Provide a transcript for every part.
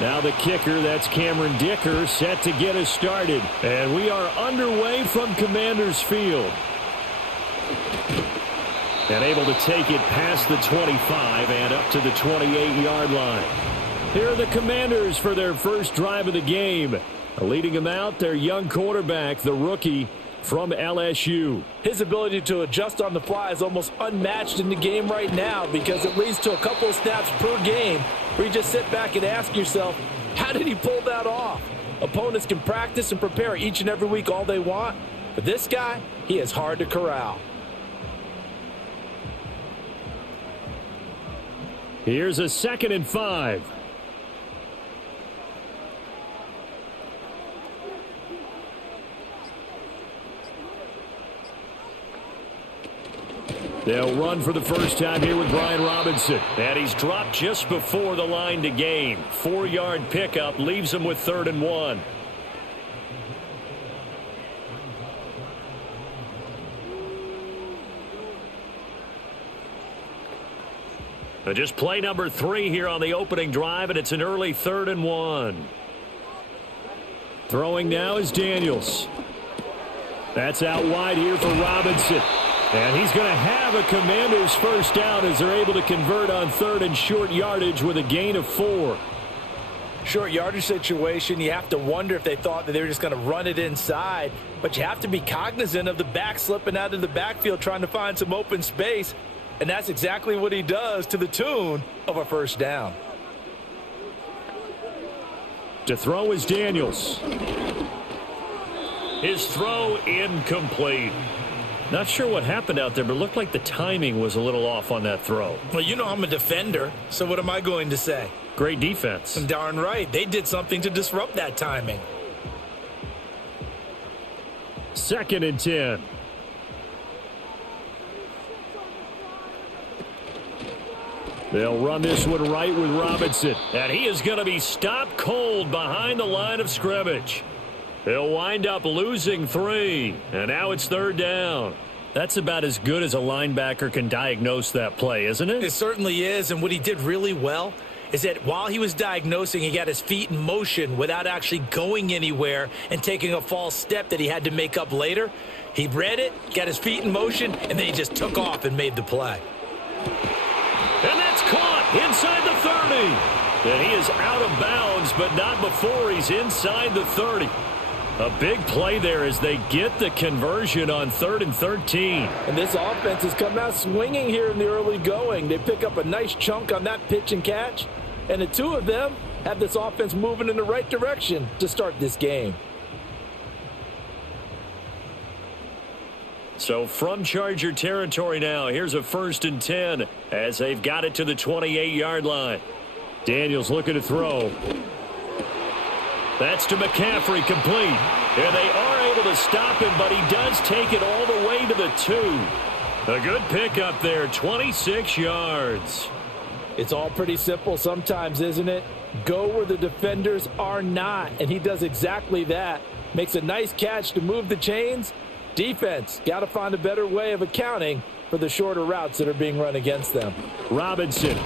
Now the kicker, that's Cameron Dicker, set to get us started. And we are underway from Commander's Field. And able to take it past the 25 and up to the 28-yard line. Here are the Commanders for their first drive of the game. Leading them out, their young quarterback, the rookie from LSU. His ability to adjust on the fly is almost unmatched in the game right now because it leads to a couple of snaps per game where you just sit back and ask yourself, how did he pull that off? Opponents can practice and prepare each and every week all they want, but this guy, he is hard to corral. Here's a 2nd and 5. They'll run for the first time here with Brian Robinson. And he's dropped just before the line to gain. 4-yard pickup leaves him with 3rd and 1. Just play number 3 here on the opening drive, and it's an early 3rd and 1. Throwing now is Daniels. That's out wide here for Robinson. And he's going to have a Commander's first down as they're able to convert on 3rd and short yardage with a gain of 4. Short yardage situation, you have to wonder if they thought that they were just going to run it inside. But you have to be cognizant of the back slipping out of the backfield trying to find some open space. And that's exactly what he does to the tune of a first down. To throw is Daniels. His throw incomplete. Not sure what happened out there, but it looked like the timing was a little off on that throw. Well, you know I'm a defender, so what am I going to say? Great defense. Darn right. They did something to disrupt that timing. 2nd and 10. They'll run this one right with Robinson. And he is going to be stopped cold behind the line of scrimmage. They'll wind up losing 3. And now it's 3rd down. That's about as good as a linebacker can diagnose that play, isn't it? It certainly is. And what he did really well is that while he was diagnosing, he got his feet in motion without actually going anywhere and taking a false step that he had to make up later. He read it, got his feet in motion, and then he just took off and made the play. And that's caught inside the 30. And he is out of bounds, but not before he's inside the 30. A big play there as they get the conversion on 3rd and 13. And this offense has come out swinging here in the early going. They pick up a nice chunk on that pitch and catch. And the two of them have this offense moving in the right direction to start this game. So from Charger territory now, here's a 1st and 10 as they've got it to the 28-yard line. Daniels looking to throw. That's to McCaffrey, complete. And they are able to stop him, but he does take it all the way to the 2. A good pickup there, 26 yards. It's all pretty simple sometimes, isn't it? Go where the defenders are not, and he does exactly that. Makes a nice catch to move the chains. Defense, got to find a better way of accounting for the shorter routes that are being run against them. Robinson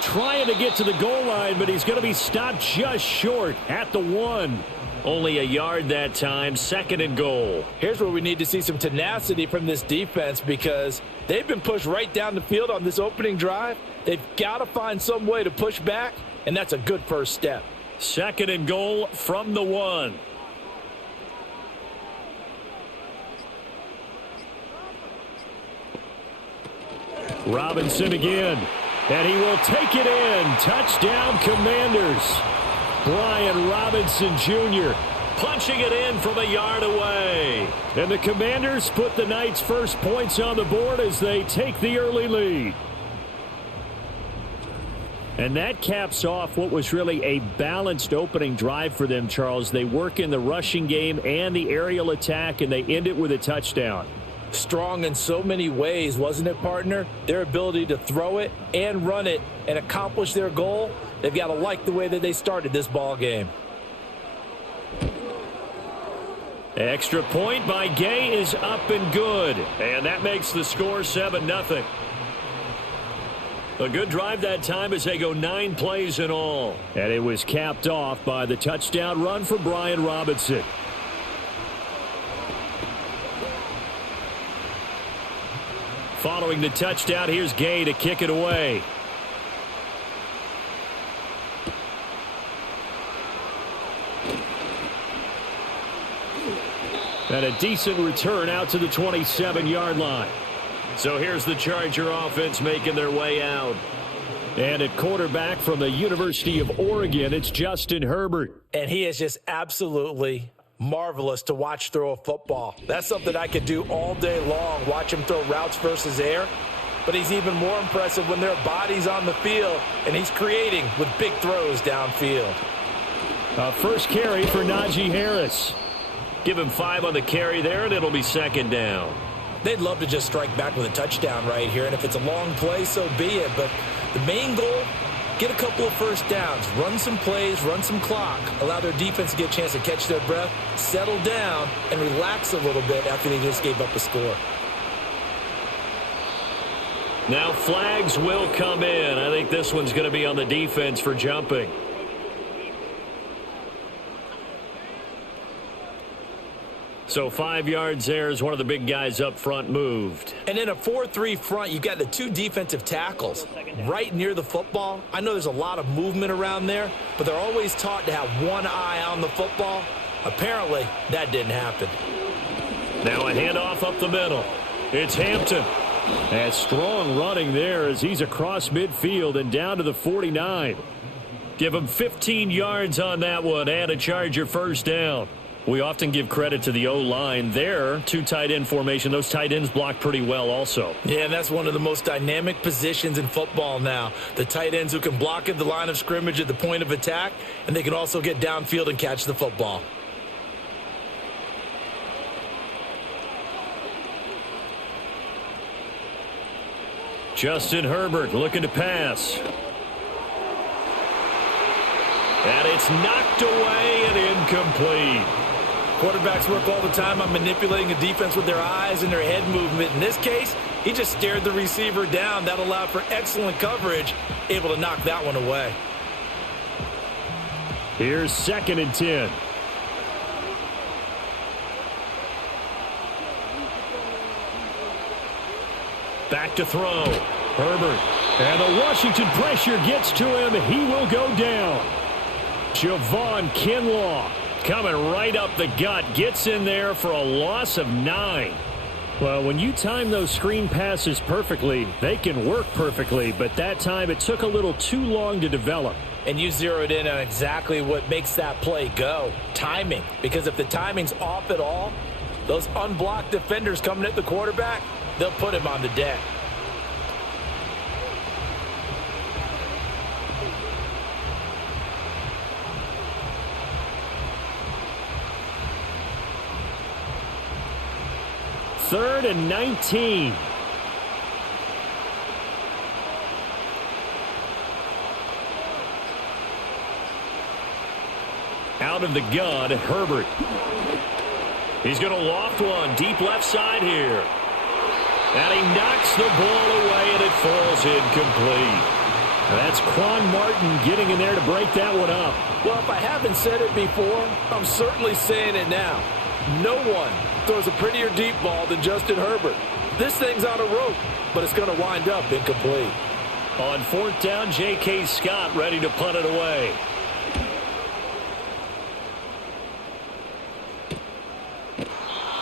trying to get to the goal line, but he's going to be stopped just short at the 1. Only a yard that time, 2nd and goal. Here's where we need to see some tenacity from this defense because they've been pushed right down the field on this opening drive. They've got to find some way to push back, and that's a good first step. 2nd and goal from the 1. Robinson again, and he will take it in. Touchdown, Commanders. Brian Robinson Jr. punching it in from a yard away. And the Commanders put the Knights' first points on the board as they take the early lead. And that caps off what was really a balanced opening drive for them, Charles. They work in the rushing game and the aerial attack, and they end it with a touchdown. Strong in so many ways, wasn't it, partner? Their ability to throw it and run it and accomplish their goal, they've got to like the way that they started this ball game. Extra point by Gay is up and good, and that makes the score 7-0. A good drive that time as they go 9 plays in all. And it was capped off by the touchdown run for Brian Robinson. Following the touchdown, here's Gay to kick it away. And a decent return out to the 27-yard line. So here's the Charger offense making their way out. And at quarterback from the University of Oregon, it's Justin Herbert. And he is just absolutely marvelous to watch throw a football. That's something I could do all day long, watch him throw routes versus air. But he's even more impressive when there are bodies on the field, and he's creating with big throws downfield. First carry for Najee Harris. Give him 5 on the carry there, and it'll be second down. They'd love to just strike back with a touchdown right here, and if it's a long play, so be it. But the main goal, get a couple of first downs, run some plays, run some clock, allow their defense to get a chance to catch their breath, settle down, and relax a little bit after they just gave up a score. Now flags will come in. I think this one's going to be on the defense for jumping. So 5 yards there as one of the big guys up front moved. And in a 4-3 front, you've got the 2 defensive tackles right near the football. I know there's a lot of movement around there, but they're always taught to have one eye on the football. Apparently, that didn't happen. Now a handoff up the middle. It's Hampton. And strong running there as he's across midfield and down to the 49. Give him 15 yards on that one and a Charger first down. We often give credit to the O-line there. 2 tight end formation. Those tight ends block pretty well also. Yeah, and that's one of the most dynamic positions in football now. The tight ends who can block at the line of scrimmage at the point of attack, and they can also get downfield and catch the football. Justin Herbert looking to pass. And it's knocked away and incomplete. Quarterbacks work all the time on manipulating a defense with their eyes and their head movement. In this case, he just stared the receiver down. That allowed for excellent coverage, able to knock that one away. Here's 2nd and 10. Back to throw. Herbert. And the Washington pressure gets to him. He will go down. Javon Kinlaw coming right up the gut. Gets in there for a loss of 9. Well, when you time those screen passes perfectly, they can work perfectly. But that time it took a little too long to develop. And you zeroed in on exactly what makes that play go. Timing. Because if the timing's off at all, those unblocked defenders coming at the quarterback, they'll put him on the deck. Third and 19. Out of the gun, Herbert. He's going to loft one deep left side here. And he knocks the ball away, and it falls incomplete. That's Quan Martin getting in there to break that one up. Well, if I haven't said it before, I'm certainly saying it now. No one throws a prettier deep ball than Justin Herbert. This thing's on a rope, but it's going to wind up incomplete. On 4th down, J.K. Scott ready to punt it away.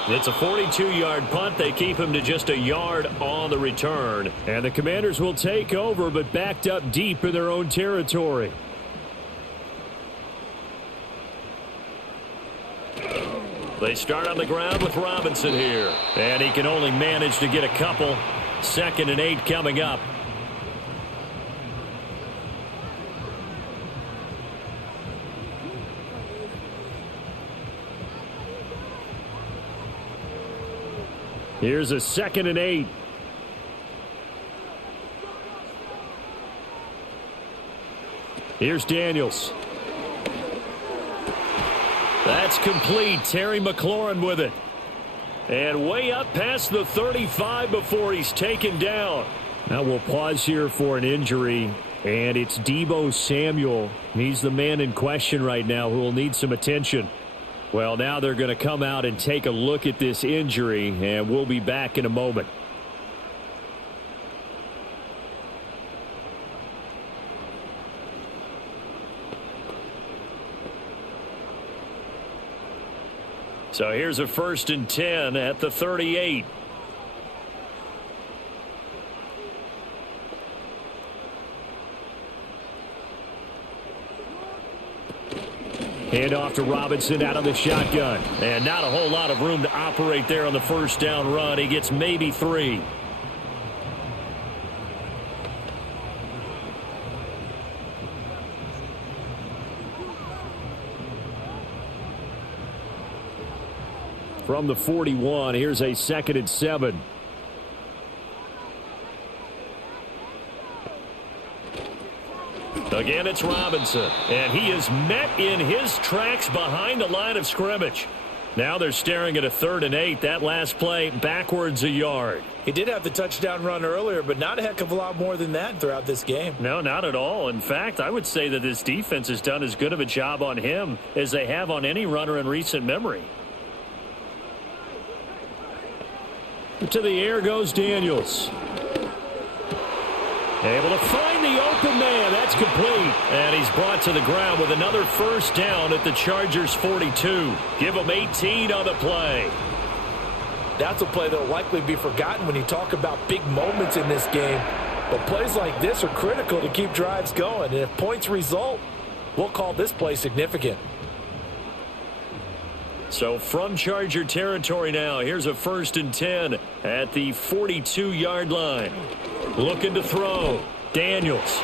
It's a 42-yard punt. They keep him to just a yard on the return. And the Commanders will take over, but backed up deep in their own territory. They start on the ground with Robinson here. And he can only manage to get a couple. 2nd and 8 coming up. Here's a 2nd and 8. Here's Daniels. That's complete. Terry McLaurin with it. And way up past the 35 before he's taken down. Now we'll pause here for an injury, and it's Deebo Samuel. He's the man in question right now who will need some attention. Well, now they're going to come out and take a look at this injury, and we'll be back in a moment. So here's a 1st and 10 at the 38. Hand off to Robinson out of the shotgun. And not a whole lot of room to operate there on the 1st down run. He gets maybe 3. From the 41, here's a 2nd and 7. Again, it's Robinson, and he is met in his tracks behind the line of scrimmage. Now they're staring at a 3rd and 8. That last play backwards a yard. He did have the touchdown run earlier, but not a heck of a lot more than that throughout this game. No, not at all. In fact, I would say that this defense has done as good of a job on him as they have on any runner in recent memory. To the air goes Daniels. Able to find the open man. That's complete. And he's brought to the ground with another 1st down at the Chargers' 42. Give them 18 on the play. That's a play that will likely be forgotten when you talk about big moments in this game. But plays like this are critical to keep drives going. And if points result, we'll call this play significant. So from Charger territory now, here's a 1st and 10 at the 42-yard line. Looking to throw. Daniels.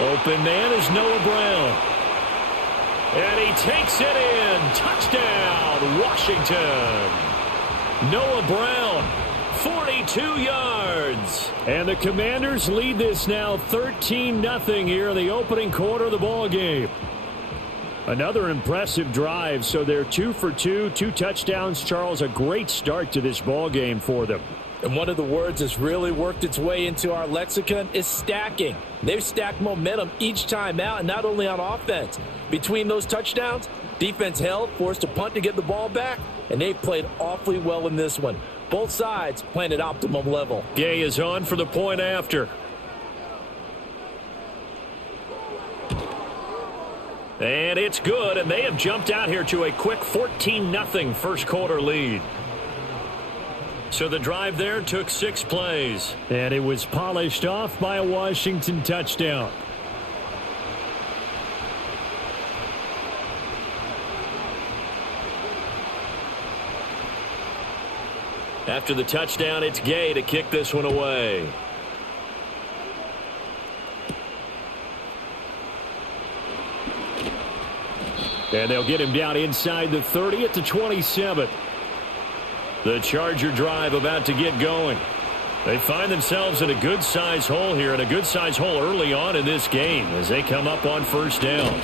Open man is Noah Brown. And he takes it in. Touchdown, Washington. Noah Brown, 42 yards. And the Commanders lead this now 13-0 here in the opening quarter of the ball game. Another impressive drive, so they're 2 for 2, 2 touchdowns. Charles, a great start to this ball game for them. And one of the words that's really worked its way into our lexicon is stacking. They've stacked momentum each time out, and not only on offense. Between those touchdowns, defense held, forced a punt to get the ball back, and they played awfully well in this one. Both sides playing at optimum level. Gay is on for the point after. And it's good, and they have jumped out here to a quick 14-0 first quarter lead. So the drive there took 6 plays. And it was polished off by a Washington touchdown. After the touchdown, it's Gay to kick this one away. And they'll get him down inside the 30 at the 27. The Charger drive about to get going. They find themselves in a good-sized hole here, and a good-sized hole early on in this game as they come up on 1st down.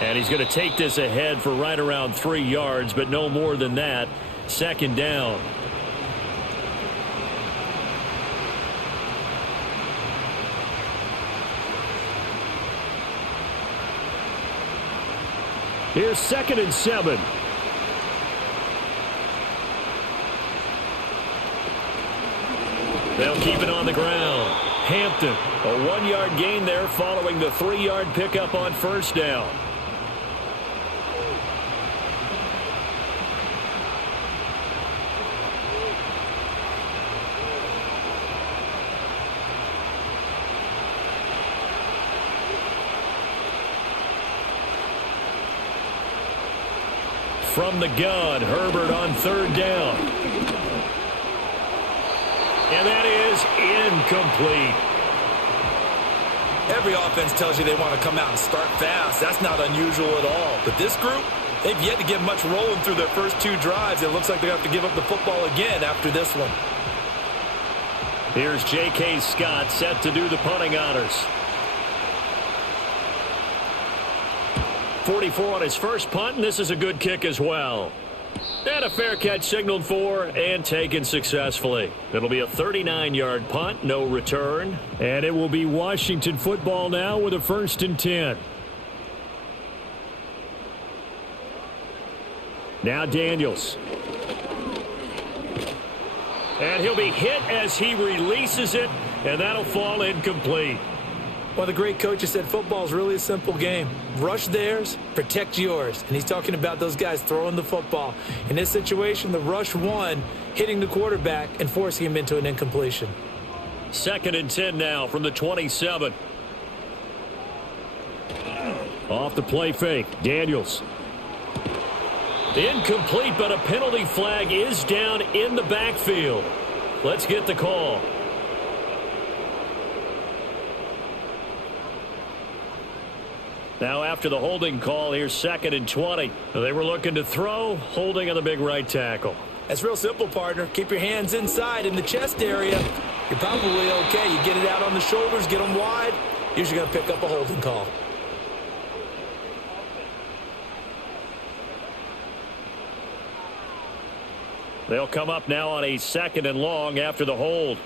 And he's going to take this ahead for right around 3 yards, but no more than that. 2nd down. Here's 2nd and 7. They'll keep it on the ground. Hampton, a 1-yard gain there following the 3-yard pickup on 1st down. From the gun, Herbert on 3rd down. And that is incomplete. Every offense tells you they want to come out and start fast. That's not unusual at all. But this group, they've yet to get much rolling through their first 2 drives. It looks like they have to give up the football again after this one. Here's J.K. Scott set to do the punting honors. 44 on his first punt, and this is a good kick as well. And a fair catch signaled for and taken successfully. It'll be a 39-yard punt, no return. And it will be Washington football now with a 1st and 10. Now Daniels. And he'll be hit as he releases it, and that'll fall incomplete. Well, the great coach said football is really a simple game. Rush theirs, protect yours. And he's talking about those guys throwing the football. In this situation, the rush won, hitting the quarterback and forcing him into an incompletion. 2nd and 10 now from the 27. Off the play fake, Daniels. Incomplete, but a penalty flag is down in the backfield. Let's get the call. Now after the holding call, here's 2nd and 20. They were looking to throw, holding on the big right tackle. That's real simple, partner. Keep your hands inside in the chest area. You're probably okay. You get it out on the shoulders, get them wide. Usually going to pick up a holding call. They'll come up now on a 2nd and long after the hold.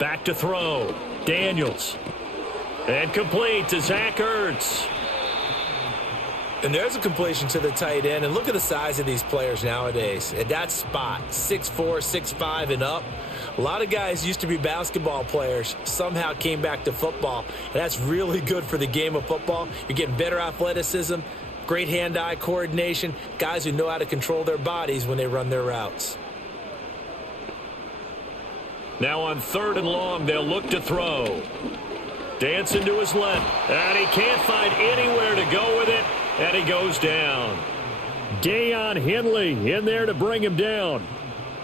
Back to throw. Daniels. And complete to Zach Ertz. And there's a completion to the tight end. And look at the size of these players nowadays. At that spot, 6'4", 6'5", and up. A lot of guys used to be basketball players, somehow came back to football. And that's really good for the game of football. You're getting better athleticism, great hand-eye coordination, guys who know how to control their bodies when they run their routes. Now on 3rd and long, they'll look to throw. Dancing to his left, and he can't find anywhere to go with it, and he goes down. Deion Henley in there to bring him down.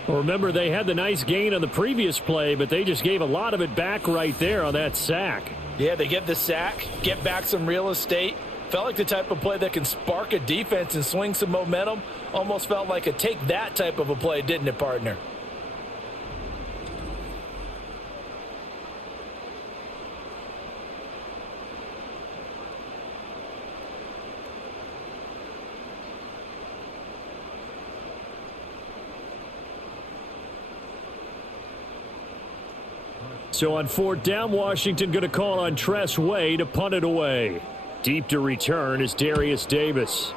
Remember, they had the nice gain on the previous play, but they just gave a lot of it back right there on that sack. Yeah, they get the sack, get back some real estate. Felt like the type of play that can spark a defense and swing some momentum. Almost felt like a take that type of a play, didn't it, partner? So on 4th down, Washington going to call on Tress Way to punt it away. Deep to return is Darius Davis.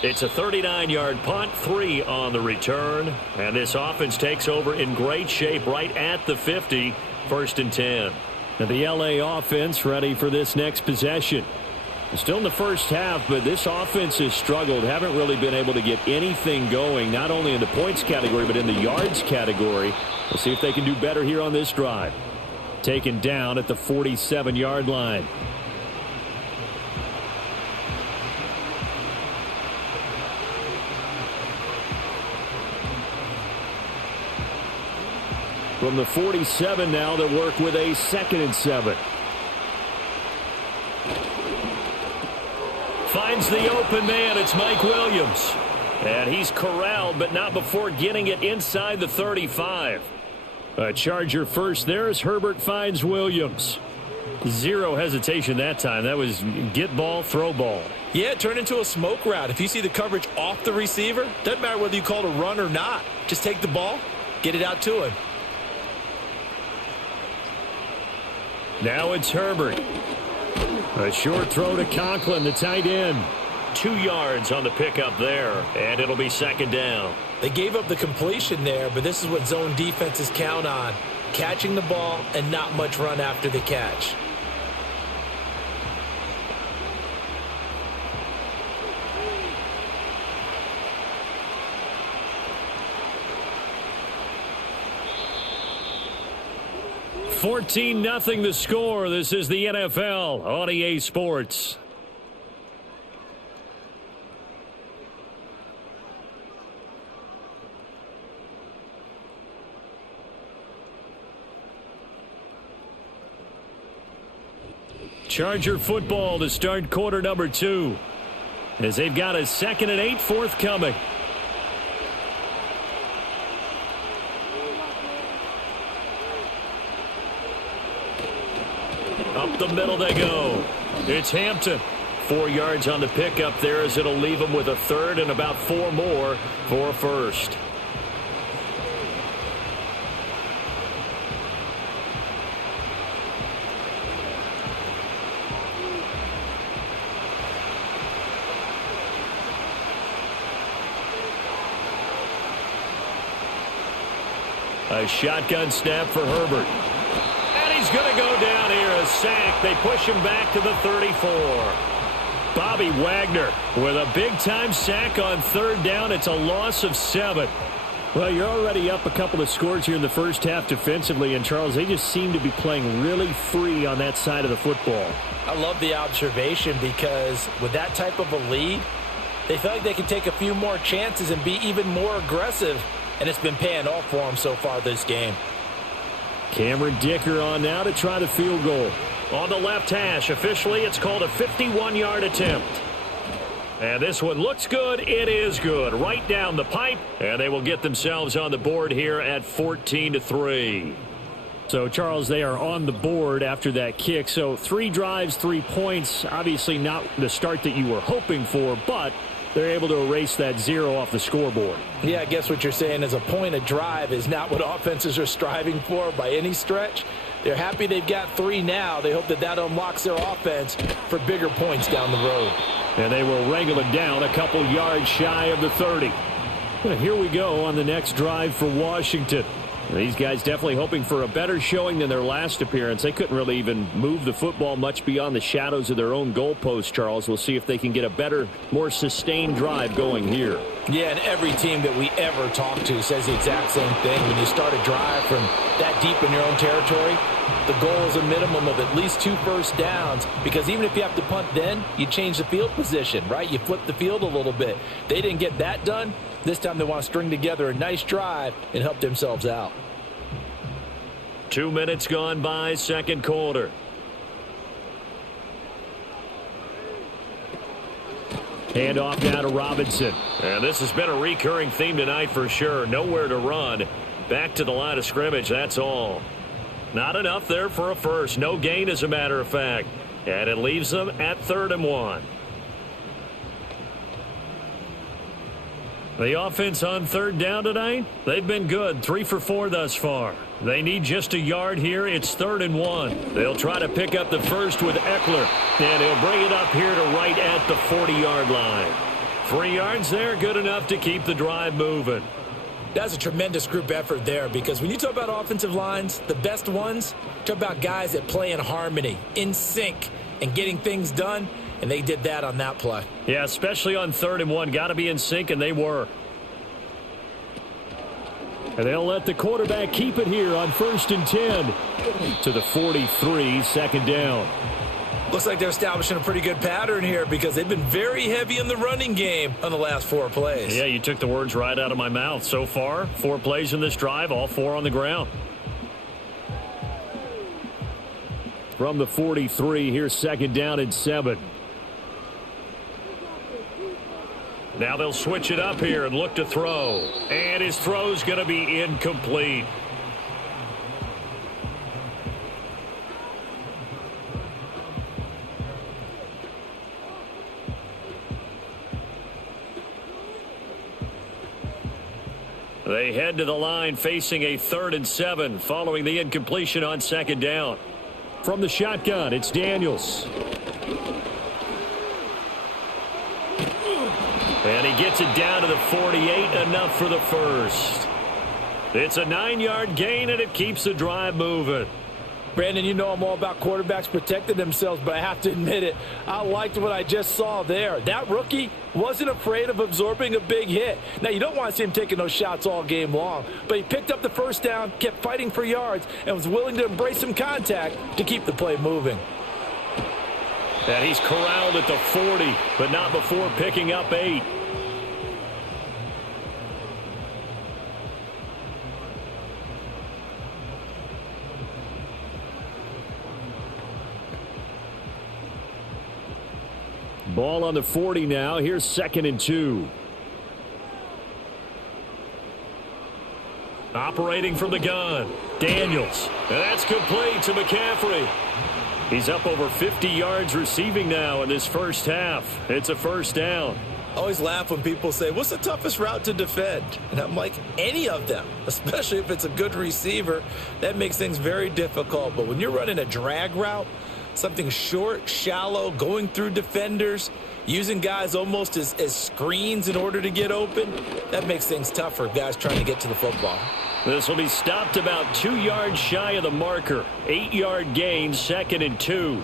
It's a 39-yard punt, 3 on the return. And this offense takes over in great shape right at the 50, 1st and 10. And the LA offense ready for this next possession. Still in the first half, but this offense has struggled. Haven't really been able to get anything going, not only in the points category, but in the yards category. We'll see if they can do better here on this drive. Taken down at the 47-yard line. From the 47 now, they'll work with a 2nd and 7. Finds the open man. It's Mike Williams. And he's corralled, but not before getting it inside the 35. A Charger first there as Herbert finds Williams. Zero hesitation that time. That was get ball, throw ball. Yeah, it turned into a smoke route. If you see the coverage off the receiver, doesn't matter whether you call it a run or not. Just take the ball, get it out to him. Now it's Herbert. A short throw to Conklin, the tight end. 2 yards on the pickup there, and it'll be 2nd down. They gave up the completion there, but this is what zone defenses count on. Catching the ball and not much run after the catch. $14-0 the score. This is the NFL on EA Sports. Charger football to start quarter number 2. As they've got a 2nd and 8 forthcoming. the middle they go. It's Hampton. 4 yards on the pickup there as it'll leave them with a third and about 4 more for a first. A shotgun snap for Herbert. And he's going to go down here, a sack. They push him back to the 34. Bobby Wagner with a big-time sack on third down. It's a loss of 7. Well, you're already up a couple of scores here in the first half defensively, and Charles, they just seem to be playing really free on that side of the football. I love the observation because with that type of a lead, they feel like they can take a few more chances and be even more aggressive. And it's been paying off for him so far this game. Cameron Dicker on now to try the field goal. On the left hash, officially it's called a 51-yard attempt. And this one looks good. It is good. Right down the pipe. And they will get themselves on the board here at 14-3. So, Charles, they are on the board after that kick. So 3 drives, 3 points. Obviously not the start that you were hoping for, but they're able to erase that 0 off the scoreboard. Yeah, I guess what you're saying is a point a drive is not what offenses are striving for by any stretch. They're happy they've got 3 now. They hope that that unlocks their offense for bigger points down the road. And they will wrangle it down a couple yards shy of the 30. Well, here we go on the next drive for Washington. These guys definitely hoping for a better showing than their last appearance. They couldn't really even move the football much beyond the shadows of their own goalpost, Charles. We'll see if they can get a better, more sustained drive going here. Yeah, and every team that we ever talk to says the exact same thing. When you start a drive from that deep in your own territory, the goal is a minimum of at least 2 first downs, because even if you have to punt then, you change the field position, right? You flip the field a little bit. They didn't get that done. This time they want to string together a nice drive and help themselves out. 2 minutes gone by, second quarter. Hand off now to Robinson. And this has been a recurring theme tonight for sure. Nowhere to run. Back to the line of scrimmage, that's all. Not enough there for a first. No gain, as a matter of fact. And it leaves them at 3rd and 1. The offense on 3rd down tonight, they've been good. 3 for 4 thus far. They need just a yard here. It's 3rd and 1. They'll try to pick up the first with Eckler. And he'll bring it up here to right at the 40-yard line. 3 yards there, good enough to keep the drive moving. That's a tremendous group effort there, because when you talk about offensive lines, the best ones, talk about guys that play in harmony, in sync, and getting things done. And they did that on that play. Yeah, especially on 3rd and 1. Got to be in sync, and they were. And they'll let the quarterback keep it here on 1st and 10 to the 43, 2nd down. Looks like they're establishing a pretty good pattern here, because they've been very heavy in the running game on the last 4 plays. Yeah, you took the words right out of my mouth. So far, 4 plays in this drive, all 4 on the ground. From the 43, here's 2nd down and 7. Now they'll switch it up here and look to throw. And his throw's going to be incomplete. They head to the line facing a 3rd and 7 following the incompletion on 2nd down. From the shotgun, it's Daniels. And he gets it down to the 48, enough for the first. It's a 9-yard gain, and it keeps the drive moving. Brandon, you know I'm all about quarterbacks protecting themselves, but I have to admit it, I liked what I just saw there. That rookie wasn't afraid of absorbing a big hit. Now, you don't want to see him taking those shots all game long, but he picked up the first down, kept fighting for yards, and was willing to embrace some contact to keep the play moving. And he's corralled at the 40, but not before picking up 8. Ball on the 40 now. Here's 2nd and 2. Operating from the gun, Daniels. And that's complete to McCaffrey. He's up over 50 yards receiving now in this first half. It's a first down. I always laugh when people say, what's the toughest route to defend? And I'm like, any of them, especially if it's a good receiver. That makes things very difficult. But when you're running a drag route, something short, shallow, going through defenders, using guys almost as screens in order to get open, that makes things tough for guys trying to get to the football. This will be stopped about 2 yards shy of the marker. 8-yard gain, 2nd and 2.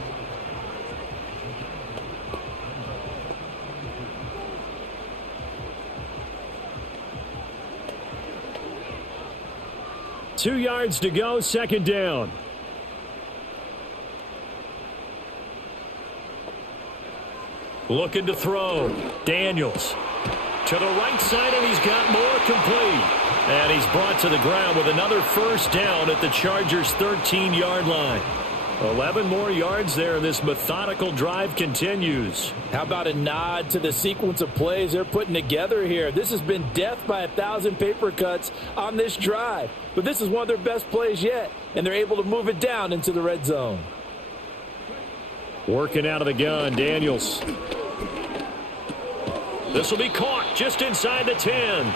Two yards to go, 2nd down. Looking to throw. Daniels to the right side, and he's got more complete. And he's brought to the ground with another first down at the Chargers' 13-yard line. 11 more yards there, and this methodical drive continues. How about a nod to the sequence of plays they're putting together here? This has been death by 1,000 paper cuts on this drive. But this is one of their best plays yet, and they're able to move it down into the red zone. Working out of the gun, Daniels. This will be caught just inside the 10.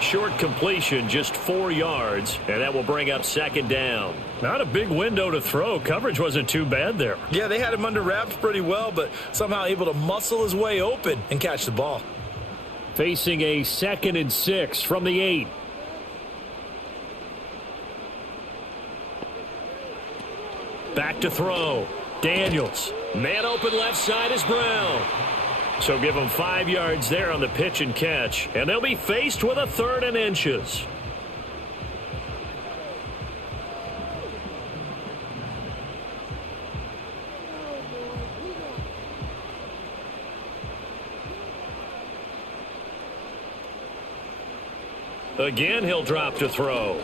Short completion, just 4 yards, and that will bring up 2nd down. Not a big window to throw. Coverage wasn't too bad there. Yeah, they had him under wraps pretty well, but somehow able to muscle his way open and catch the ball. Facing a 2nd and 6 from the 8. Back to throw. Daniels. Man open left side is Brown. So give them 5 yards there on the pitch and catch. And they'll be faced with a 3rd and inches. Again, he'll drop to throw.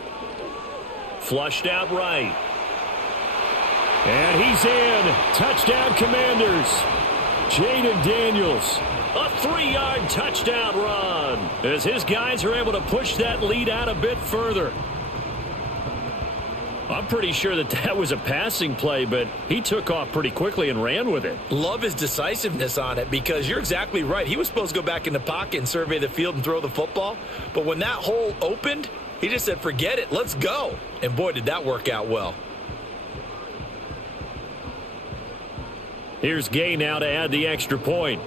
Flushed out right. And he's in. Touchdown, Commanders. Jayden Daniels, a 3-yard touchdown run as his guys are able to push that lead out a bit further. I'm pretty sure that was a passing play, but he took off pretty quickly and ran with it. Love his decisiveness on it because you're exactly right. He was supposed to go back in the pocket and survey the field and throw the football. But when that hole opened, he just said, forget it, let's go. And boy, did that work out well. Here's Gay now to add the extra point.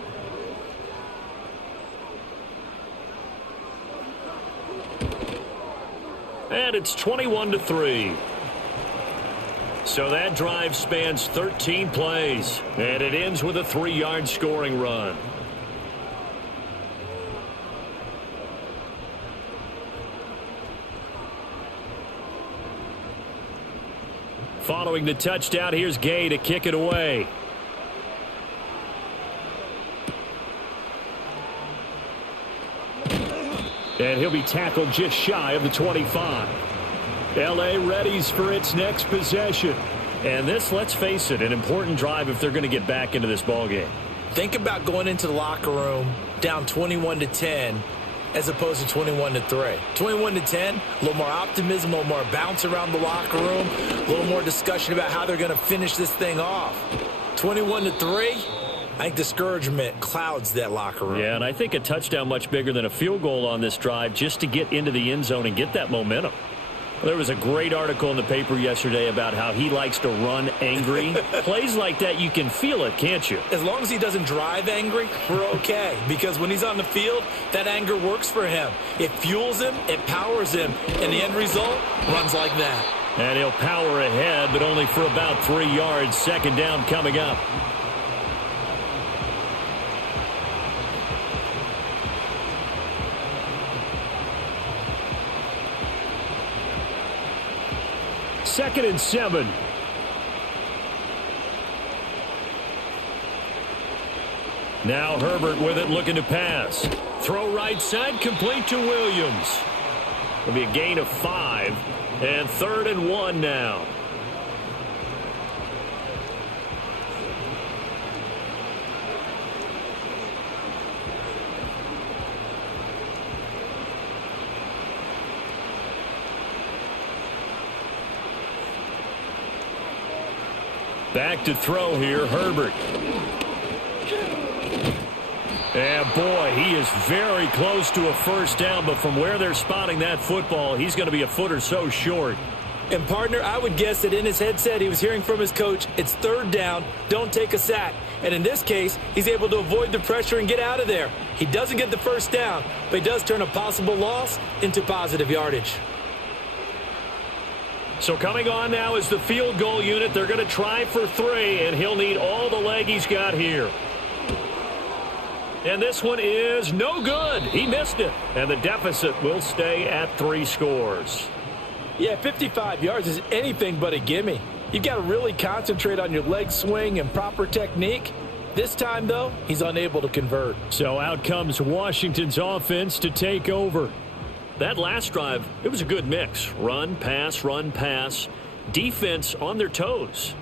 And it's 21-3. So that drive spans 13 plays, and it ends with a 3-yard scoring run. Following the touchdown, here's Gay to kick it away. And he'll be tackled just shy of the 25. L.A. readies for its next possession. And this, let's face it, an important drive if they're going to get back into this ballgame. Think about going into the locker room down 21-10 as opposed to 21-3. 21-10, a little more optimism, a little more bounce around the locker room, a little more discussion about how they're going to finish this thing off. 21-3. I think discouragement clouds that locker room. Yeah, and I think a touchdown much bigger than a field goal on this drive just to get into the end zone and get that momentum. There was a great article in the paper yesterday about how he likes to run angry. Plays like that, you can feel it, can't you? As long as he doesn't drive angry, we're okay. Because when he's on the field, that anger works for him. It fuels him, it powers him, and the end result runs like that. And he'll power ahead, but only for about 3 yards. 2nd down coming up. Second and 7. Now Herbert with it, looking to pass. Throw right side, complete to Williams. It'll be a gain of 5, and 3rd and 1 now. Back to throw here, Herbert. And boy, he is very close to a first down, but from where they're spotting that football, he's going to be a foot or so short. And partner, I would guess that in his headset he was hearing from his coach, it's third down, don't take a sack. And in this case, he's able to avoid the pressure and get out of there. He doesn't get the first down, but he does turn a possible loss into positive yardage. So coming on now is the field goal unit. They're going to try for 3, and he'll need all the leg he's got here. And this one is no good. He missed it. And the deficit will stay at 3 scores. Yeah, 55 yards is anything but a gimme. You've got to really concentrate on your leg swing and proper technique. This time, though, he's unable to convert. So out comes Washington's offense to take over. That last drive, it was a good mix. Run, pass, defense on their toes.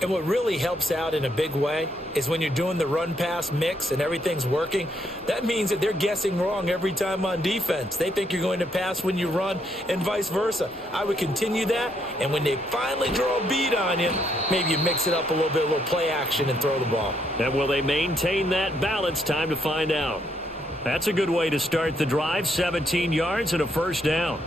And what really helps out in a big way is when you're doing the run-pass mix and everything's working, that means that they're guessing wrong every time on defense. They think you're going to pass when you run and vice versa. I would continue that, and when they finally draw a beat on you, maybe you mix it up a little play action and throw the ball. And will they maintain that balance? Time to find out. That's a good way to start the drive, 17 yards and a first down.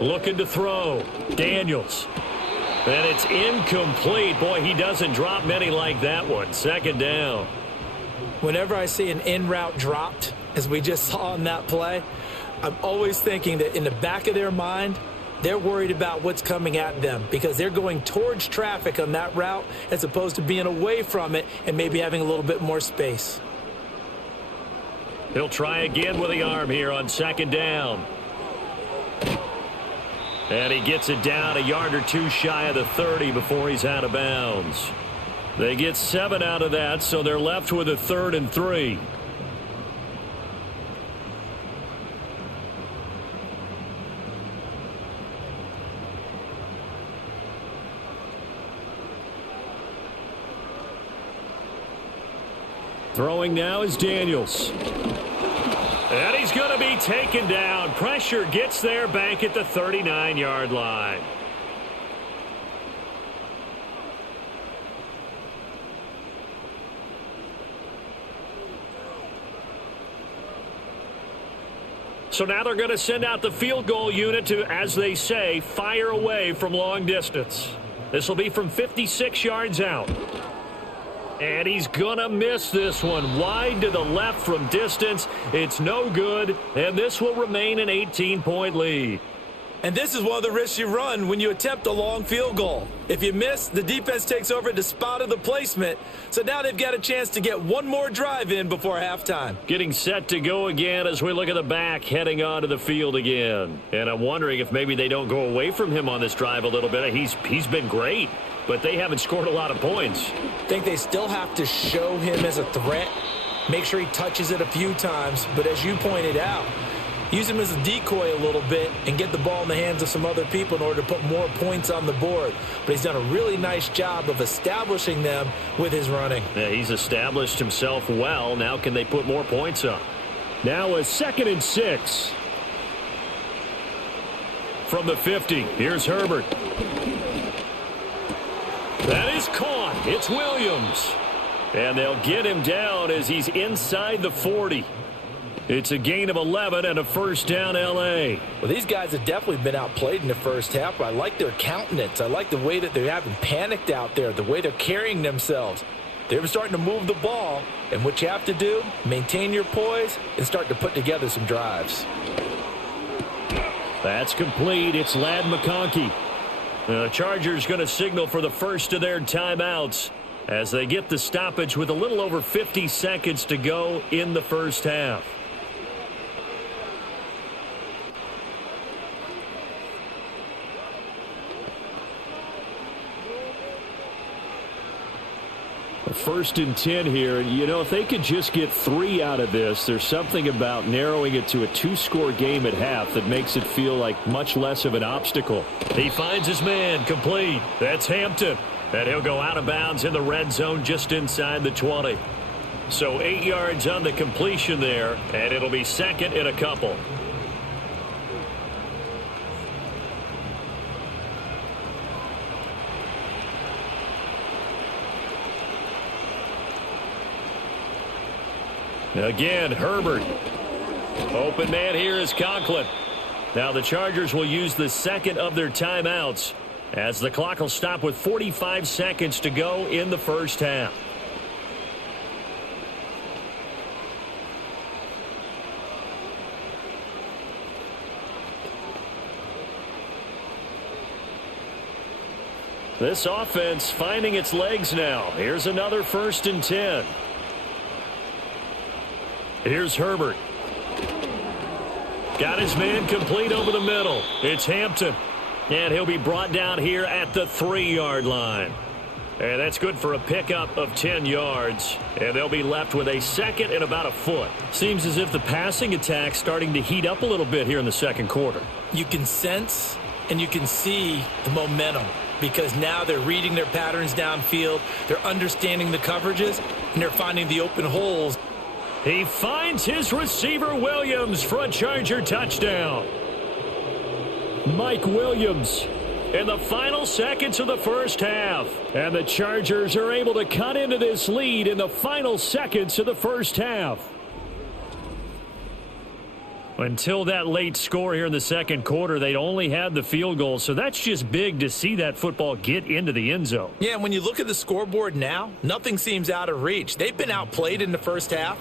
Looking to throw. Daniels. And it's incomplete. Boy, he doesn't drop many like that one. Second down. Whenever I see an in route dropped, as we just saw in that play, I'm always thinking that in the back of their mind, they're worried about what's coming at them because they're going towards traffic on that route as opposed to being away from it and maybe having a little bit more space. He'll try again with the arm here on second down. And he gets it down a yard or 2 shy of the 30 before he's out of bounds. They get 7 out of that, so they're left with a 3rd and 3. Throwing now is Daniels. And he's going to be taken down. Pressure gets there back at the 39-yard line. So now they're going to send out the field goal unit to, as they say, fire away from long distance. This will be from 56 yards out. And he's going to miss this one. Wide to the left from distance. It's no good, and this will remain an 18-point lead. And this is one of the risks you run when you attempt a long field goal. If you miss, the defense takes over at the spot of the placement. So now they've got a chance to get one more drive in before halftime. Getting set to go again as we look at the back heading onto the field again. And I'm wondering if maybe they don't go away from him on this drive a little bit. He's been great, but they haven't scored a lot of points. I think they still have to show him as a threat. Make sure he touches it a few times. But as you pointed out, use him as a decoy a little bit and get the ball in the hands of some other people in order to put more points on the board. But he's done a really nice job of establishing them with his running. Yeah, he's established himself well. Now can they put more points up? Now a 2nd and 6. From the 50, here's Herbert. That is caught. It's Williams. And they'll get him down as he's inside the 40. It's a gain of 11 and a first down, L.A. Well, these guys have definitely been outplayed in the first half. I like their countenance. I like the way that they haven't panicked out there, the way they're carrying themselves. They're starting to move the ball, and what you have to do, maintain your poise and start to put together some drives. That's complete. It's Ladd McConkey. The Chargers going to signal for the first of their timeouts as they get the stoppage with a little over 50 seconds to go in the first half. First and 10 here. You know, if they could just get 3 out of this, there's something about narrowing it to a 2-score game at half that makes it feel like much less of an obstacle. He finds his man, complete. That's Hampton. And he'll go out of bounds in the red zone just inside the 20. So 8 yards on the completion there, and it'll be second and a couple. Again, Herbert. Open man here is Conklin. Now the Chargers will use the second of their timeouts as the clock will stop with 45 seconds to go in the first half. This offense finding its legs now. Here's another 1st and 10. Here's Herbert. Got his man complete over the middle. It's Hampton. And he'll be brought down here at the 3-yard line. And that's good for a pickup of 10 yards. And they'll be left with a second and about a foot. Seems as if the passing attack's starting to heat up a little bit here in the second quarter. You can sense and you can see the momentum because now they're reading their patterns downfield. They're understanding the coverages, and they're finding the open holes. He finds his receiver, Williams, for a Charger touchdown. Mike Williams in the final seconds of the first half. And the Chargers are able to cut into this lead in the final seconds of the first half. Until that late score here in the second quarter, they'd only had the field goal. So that's just big to see that football get into the end zone. Yeah, and when you look at the scoreboard now, nothing seems out of reach. They've been outplayed in the first half.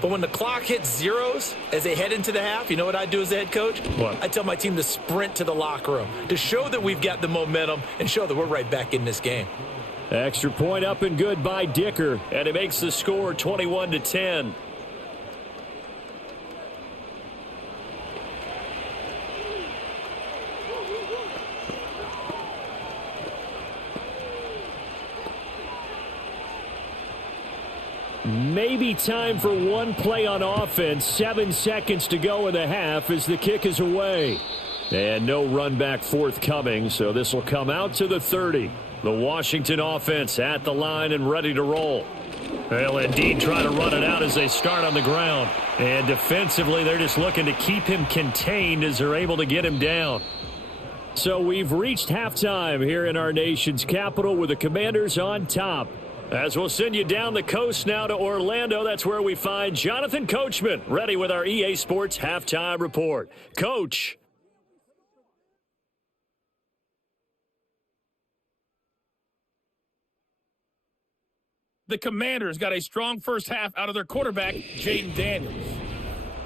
But when the clock hits zeros as they head into the half, you know what I do as a head coach? What? I tell my team to sprint to the locker room to show that we've got the momentum and show that we're right back in this game. Extra point up and good by Dicker, and it makes the score 21-10. Maybe time for one play on offense. 7 seconds to go in the half as the kick is away. And no run back forthcoming, so this will come out to the 30. The Washington offense at the line and ready to roll. They'll indeed try to run it out as they start on the ground. And defensively, they're just looking to keep him contained as they're able to get him down. So we've reached halftime here in our nation's capital with the Commanders on top. As we'll send you down the coast now to Orlando, that's where we find Jonathan Coachman, ready with our EA Sports Halftime Report. Coach. The Commanders got a strong first half out of their quarterback, Jayden Daniels.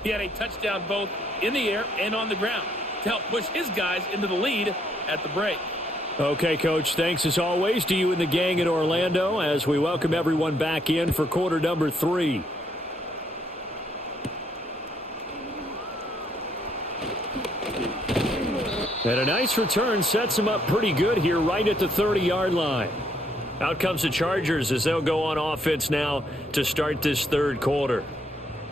He had a touchdown both in the air and on the ground to help push his guys into the lead at the break. Okay, Coach, thanks as always to you and the gang in Orlando as we welcome everyone back in for quarter number 3. And a nice return sets them up pretty good here right at the 30-yard line. Out comes the Chargers as they'll go on offense now to start this third quarter.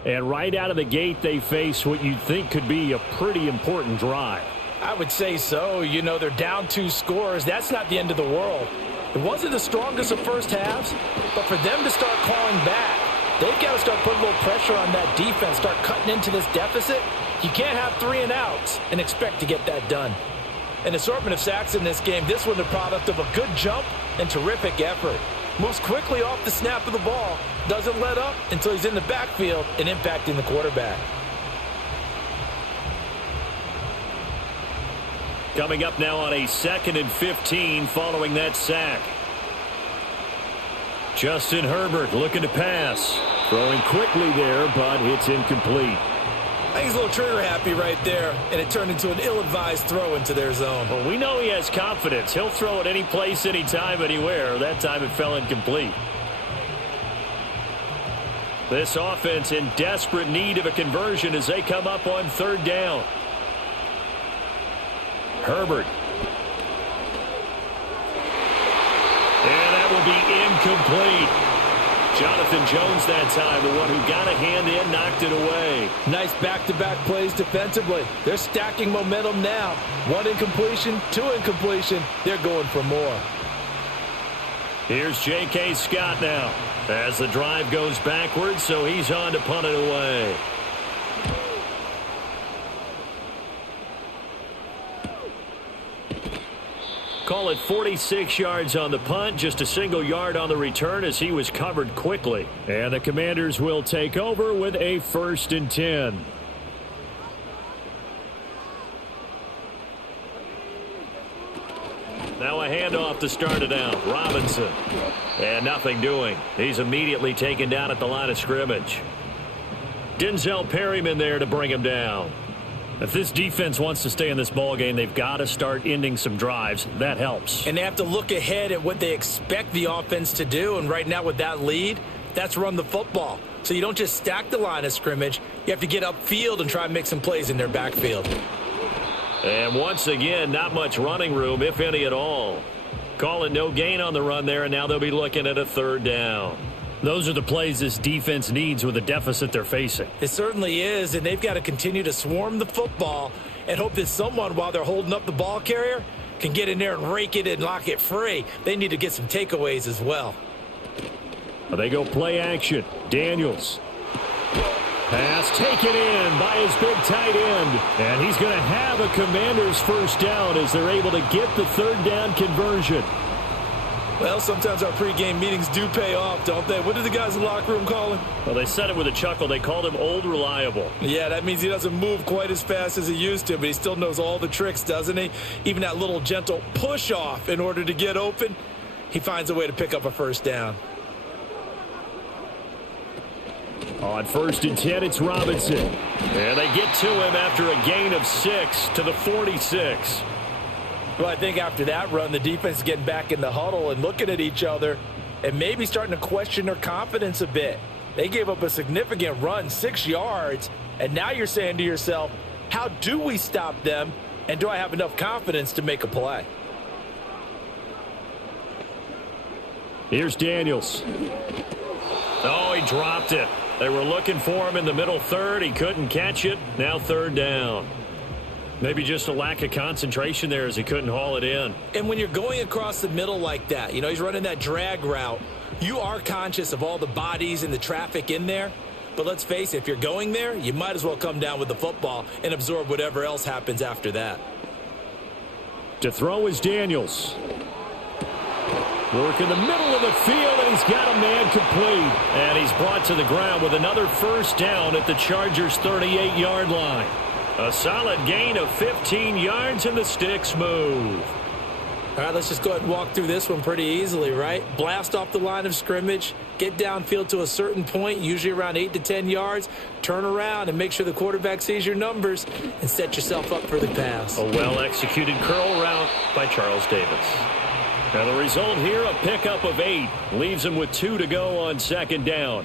And right out of the gate, they face what you'd think could be a pretty important drive. I would say so. You know, they're down 2 scores. That's not the end of the world. It wasn't the strongest of first halves, but for them to start clawing back, they've got to start putting a little pressure on that defense, start cutting into this deficit. You can't have 3 and outs and expect to get that done. An assortment of sacks in this game. This one the product of a good jump and terrific effort. Moves quickly off the snap of the ball. Doesn't let up until he's in the backfield and impacting the quarterback. Coming up now on a 2nd and 15 following that sack. Justin Herbert looking to pass. Throwing quickly there, but it's incomplete. I think he's a little trigger happy right there, and it turned into an ill-advised throw into their zone. Well, we know he has confidence. He'll throw it any place, anytime, anywhere. That time it fell incomplete. This offense in desperate need of a conversion as they come up on 3rd down. Herbert. And that will be incomplete. Jonathan Jones that time, the one who got a hand in, knocked it away. Nice back-to-back plays defensively. They're stacking momentum now. 1 incompletion, 2 incompletion. They're going for more. Here's J.K. Scott now as the drive goes backwards, so he's on to punt it away. Call it 46 yards on the punt, just a single yard on the return as he was covered quickly. And the Commanders will take over with a 1st and 10. Now a handoff to start it out. Robinson. And nothing doing. He's immediately taken down at the line of scrimmage. Denzel Perryman there to bring him down. If this defense wants to stay in this ballgame, they've got to start ending some drives. That helps. And they have to look ahead at what they expect the offense to do. And right now with that lead, that's run the football. So you don't just stack the line of scrimmage. You have to get upfield and try and make some plays in their backfield. And once again, not much running room, if any at all. Call it no gain on the run there, and now they'll be looking at a 3rd down. Those are the plays this defense needs with the deficit they're facing. It certainly is, and they've got to continue to swarm the football and hope that someone, while they're holding up the ball carrier, can get in there and rake it and lock it free. They need to get some takeaways as well. They go play action. Daniels. Pass taken in by his big tight end. And he's going to have a Commanders 1st down as they're able to get the 3rd down conversion. Well, sometimes our pregame meetings do pay off, don't they? What did the guys in the locker room call him? Well, they said it with a chuckle. They called him Old Reliable. Yeah, that means he doesn't move quite as fast as he used to, but he still knows all the tricks, doesn't he? Even that little gentle push-off in order to get open, he finds a way to pick up a 1st down. On 1st and 10, it's Robinson. And they get to him after a gain of 6 to the 46. Well, I think after that run, the defense is getting back in the huddle and looking at each other and maybe starting to question their confidence a bit. They gave up a significant run, 6 yards, and now you're saying to yourself, how do we stop them, and do I have enough confidence to make a play? Here's Daniels. Oh, he dropped it. They were looking for him in the middle 3rd. He couldn't catch it. Now 3rd down. Maybe just a lack of concentration there as he couldn't haul it in. And when you're going across the middle like that, you know, he's running that drag route, you are conscious of all the bodies and the traffic in there. But let's face it, if you're going there, you might as well come down with the football and absorb whatever else happens after that. To throw is Daniels. Work in the middle of the field, and he's got a man complete. And he's brought to the ground with another 1st down at the Chargers' 38-yard line. A solid gain of 15 yards, and the sticks move. All right, let's just go ahead and walk through this one pretty easily, right? Blast off the line of scrimmage, get downfield to a certain point, usually around 8 to 10 yards, turn around and make sure the quarterback sees your numbers and set yourself up for the pass. A well-executed curl route by Charles Davis. Now the result here, a pickup of 8. Leaves him with 2 to go on 2nd down.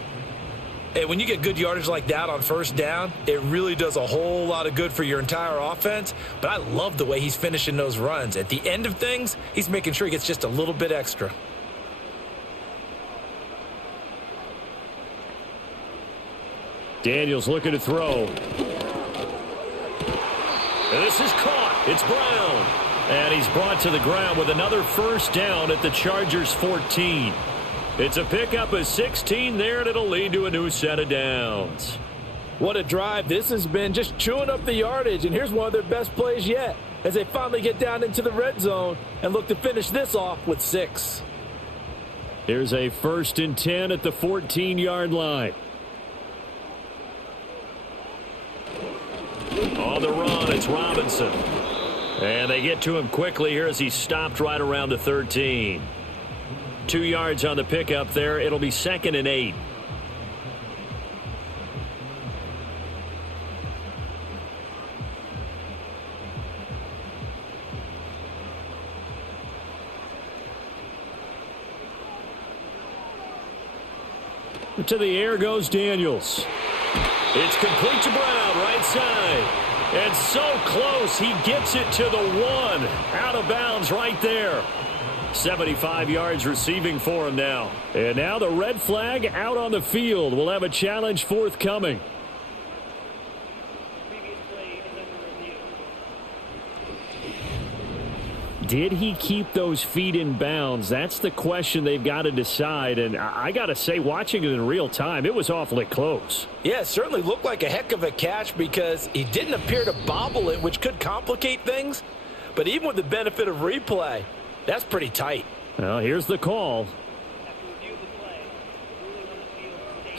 Hey, when you get good yardage like that on 1st down, it really does a whole lot of good for your entire offense. But I love the way he's finishing those runs. At the end of things, he's making sure he gets just a little bit extra. Daniels looking to throw. And this is caught. It's Brown. And he's brought to the ground with another 1st down at the Chargers' 14. It's a pickup of 16 there, and it'll lead to a new set of downs. What a drive this has been, just chewing up the yardage. And here's one of their best plays yet as they finally get down into the red zone and look to finish this off with 6. Here's a 1st and 10 at the 14-yard line. On the run, it's Robinson. And they get to him quickly here as he's stopped right around the 13. 2 yards on the pickup there. It'll be 2nd and 8. To the air goes Daniels. It's complete to Brown, right side. And so close, he gets it to the 1. Out of bounds right there. 75 yards receiving for him now. And now the red flag out on the field. We'll have a challenge forthcoming. Did he keep those feet in bounds? That's the question they've got to decide. And I got to say, watching it in real time, it was awfully close. Yeah, it certainly looked like a heck of a catch because he didn't appear to bobble it, which could complicate things. But even with the benefit of replay, that's pretty tight. Well, here's the call.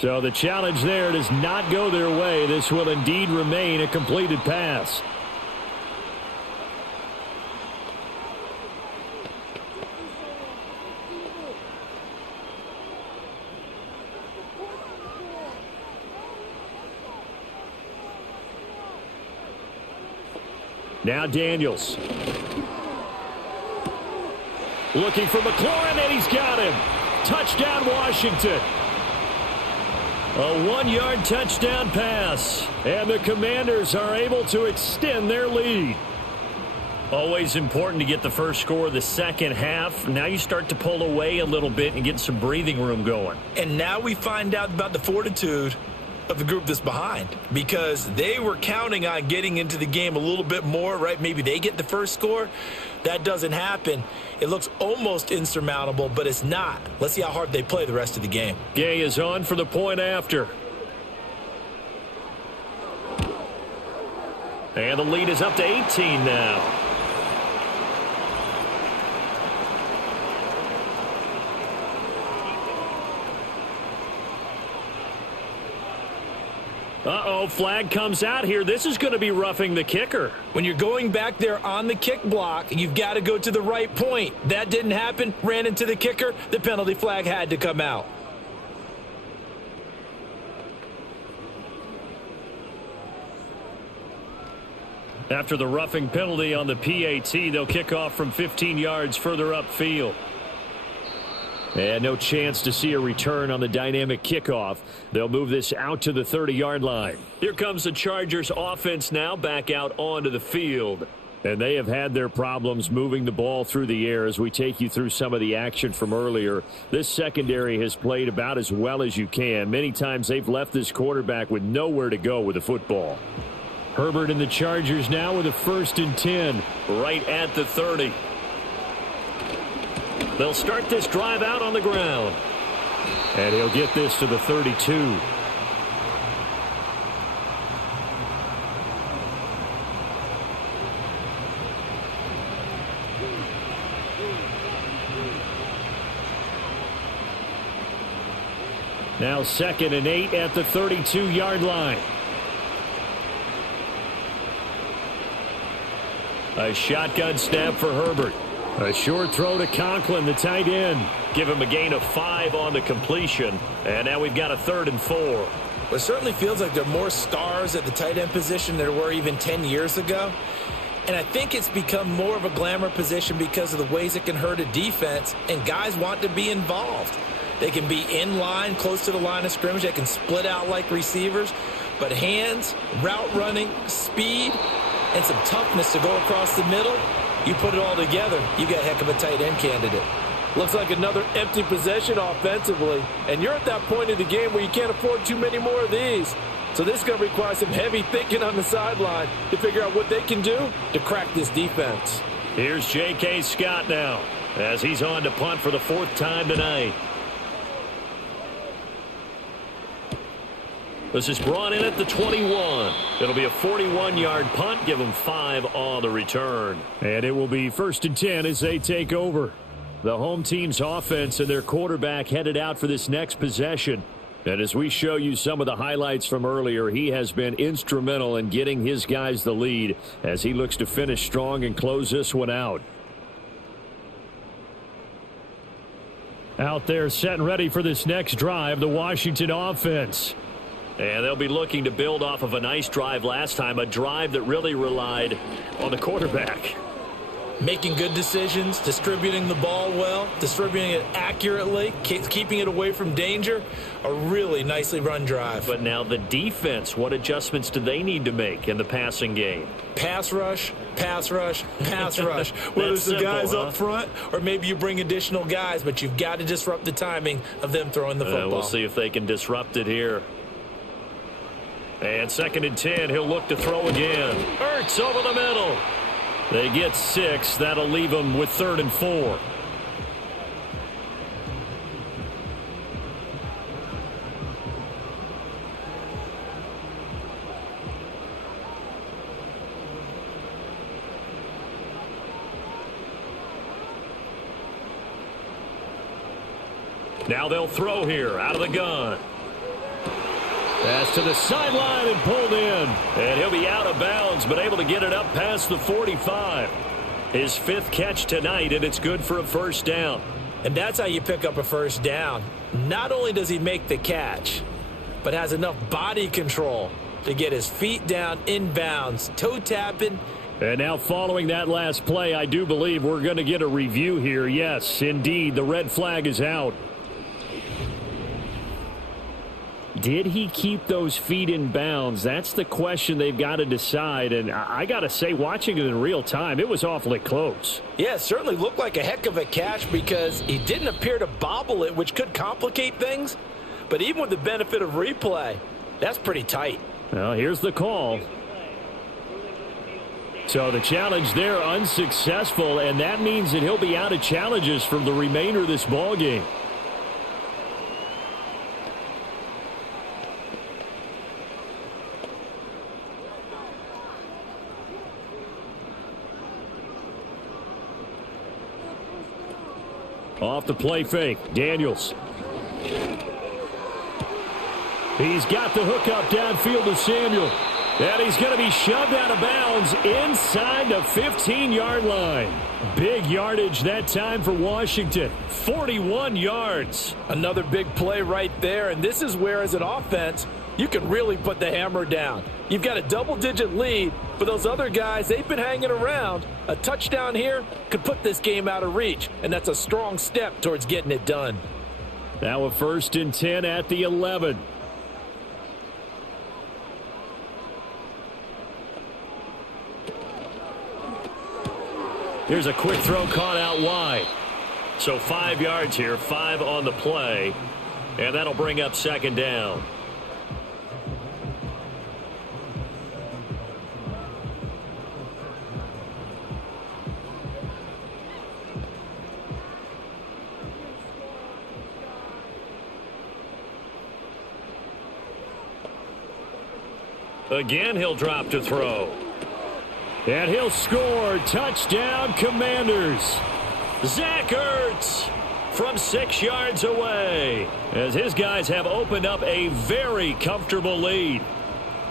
So the challenge there does not go their way. This will indeed remain a completed pass. Now Daniels. Looking for McLaurin, and he's got him. Touchdown, Washington. A 1-yard touchdown pass. And the Commanders are able to extend their lead. Always important to get the first score of the second half. Now you start to pull away a little bit and get some breathing room going. And now we find out about the fortitude of the group that's behind, because they were counting on getting into the game a little bit more, right? Maybe they get the first score. That doesn't happen. It looks almost insurmountable, but it's not. Let's see how hard they play the rest of the game. Gay is on for the point after. And the lead is up to 18 now. Uh-oh, flag comes out here. This is going to be roughing the kicker. When you're going back there on the kick block, you've got to go to the right point. That didn't happen. Ran into the kicker. The penalty flag had to come out. After the roughing penalty on the PAT, they'll kick off from 15 yards further upfield. And no chance to see a return on the dynamic kickoff. They'll move this out to the 30-yard line. Here comes the Chargers offense now back out onto the field. And they have had their problems moving the ball through the air as we take you through some of the action from earlier. This secondary has played about as well as you can. Many times they've left this quarterback with nowhere to go with the football. Herbert and the Chargers now with a 1st and 10 right at the 30. They'll start this drive out on the ground. And he'll get this to the 32. Now 2nd and 8 at the 32-yard line. A shotgun snap for Herbert. A short throw to Conklin, the tight end. Give him a gain of 5 on the completion. And now we've got a 3rd and 4. Well, it certainly feels like there are more stars at the tight end position than there were even 10 years ago. And I think it's become more of a glamour position because of the ways it can hurt a defense, and guys want to be involved. They can be in line, close to the line of scrimmage. They can split out like receivers. But hands, route running, speed, and some toughness to go across the middle, you put it all together, you got a heck of a tight end candidate. Looks like another empty possession offensively. And you're at that point in the game where you can't afford too many more of these. So this is going to require some heavy thinking on the sideline to figure out what they can do to crack this defense. Here's J.K. Scott now as he's on to punt for the 4th time tonight. This is brought in at the 21. It'll be a 41-yard punt. Give them 5 on the return. And it will be 1st and 10 as they take over. The home team's offense and their quarterback headed out for this next possession. And as we show you some of the highlights from earlier, he has been instrumental in getting his guys the lead as he looks to finish strong and close this one out. Out there set and ready for this next drive, the Washington offense. And they'll be looking to build off of a nice drive last time, a drive that really relied on the quarterback. Making good decisions, distributing the ball well, distributing it accurately, keeping it away from danger. A really nicely run drive. But now the defense, what adjustments do they need to make in the passing game? Pass rush, pass rush, pass rush. Whether it's the guys up front or maybe you bring additional guys, but you've got to disrupt the timing of them throwing the football. We'll see if they can disrupt it here. And 2nd and 10, he'll look to throw again. Ertz over the middle. They get 6. That'll leave them with 3rd and 4. Now they'll throw here out of the gun. Pass to the sideline and pulled in. And he'll be out of bounds, but able to get it up past the 45. His 5th catch tonight, and it's good for a first down. And that's how you pick up a first down. Not only does he make the catch, but has enough body control to get his feet down in bounds, toe tapping. And now following that last play, I do believe we're going to get a review here. Yes, indeed, the red flag is out. Did he keep those feet in bounds? That's the question they've got to decide. And I got to say, watching it in real time, it was awfully close. Yeah, it certainly looked like a heck of a catch because he didn't appear to bobble it, which could complicate things. But even with the benefit of replay, that's pretty tight. Well, here's the call. So the challenge there unsuccessful, and that means that he'll be out of challenges for the remainder of this ball game. Off the play fake, Daniels. He's got the hook up downfield to Samuel. And he's going to be shoved out of bounds inside the 15-yard line. Big yardage that time for Washington. 41 yards. Another big play right there, and this is where, as an offense, you can really put the hammer down. You've got a double-digit lead, but those other guys, they've been hanging around. A touchdown here could put this game out of reach, and that's a strong step towards getting it done. Now a 1st and 10 at the 11. Here's a quick throw caught out wide. So 5 yards here, 5 on the play, and that'll bring up 2nd down. Again, he'll drop to throw. And he'll score. Touchdown, Commanders. Zach Ertz from 6 yards away, as his guys have opened up a very comfortable lead.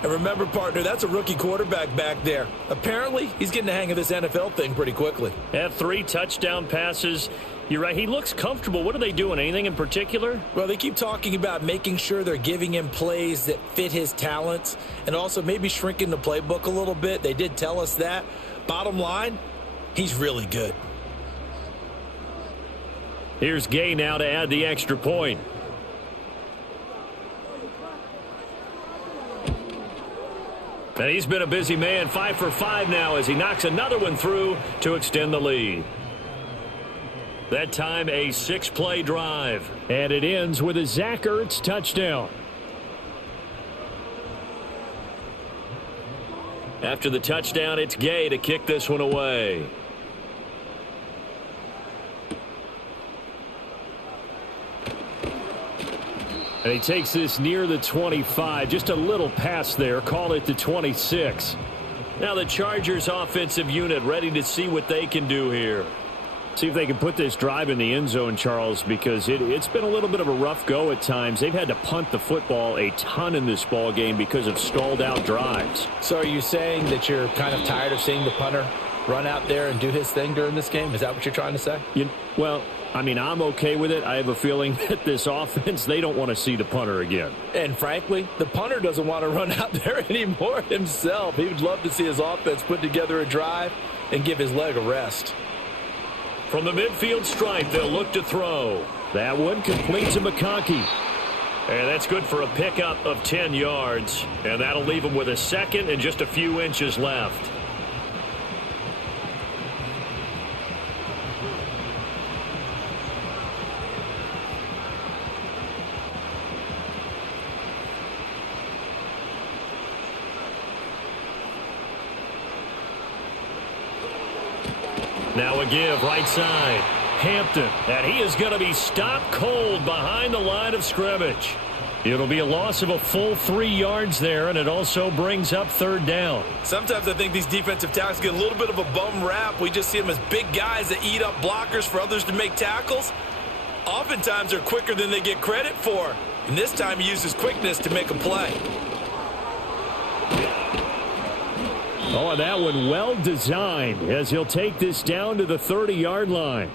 And remember, partner, that's a rookie quarterback back there. Apparently, he's getting the hang of this NFL thing pretty quickly. Had 3 touchdown passes. You're right, he looks comfortable. What are they doing? Anything in particular? Well, they keep talking about making sure they're giving him plays that fit his talents and also maybe shrinking the playbook a little bit. They did tell us that. Bottom line, he's really good. Here's Gay now to add the extra point. And he's been a busy man, 5 for 5 now as he knocks another one through to extend the lead. That time a 6-play drive. And it ends with a Zach Ertz touchdown. After the touchdown, it's Gay to kick this one away. And he takes this near the 25. Just a little pass there. Call it the 26. Now the Chargers offensive unit ready to see what they can do here. See if they can put this drive in the end zone, Charles, because it's been a little bit of a rough go at times. They've had to punt the football a ton in this ball game because of stalled out drives. So are you saying that you're kind of tired of seeing the punter run out there and do his thing during this game? Is that what you're trying to say? Well, I mean, I'm okay with it. I have a feeling that this offense, they don't want to see the punter again. And frankly, the punter doesn't want to run out there anymore himself. He would love to see his offense put together a drive and give his leg a rest. From the midfield stripe, they'll look to throw. That one complete to McConkey. And that's good for a pickup of 10 yards. And that'll leave him with a second and just a few inches left. Now a give right side. Hampton, and he is going to be stopped cold behind the line of scrimmage. It'll be a loss of a full 3 yards there, and it also brings up third down. Sometimes I think these defensive tackles get a little bit of a bum rap. We just see them as big guys that eat up blockers for others to make tackles. Oftentimes they're quicker than they get credit for. And this time he uses quickness to make a play. Oh, and that one well designed as he'll take this down to the 30-yard line.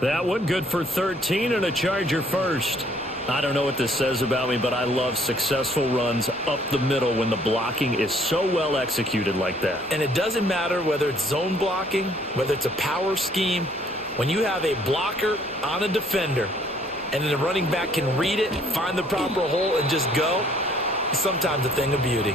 That one good for 13 and a Charger first. I don't know what this says about me, but I love successful runs up the middle when the blocking is so well executed like that. And it doesn't matter whether it's zone blocking, whether it's a power scheme. When you have a blocker on a defender and then the running back can read it, find the proper hole, and just go, it's sometimes a thing of beauty.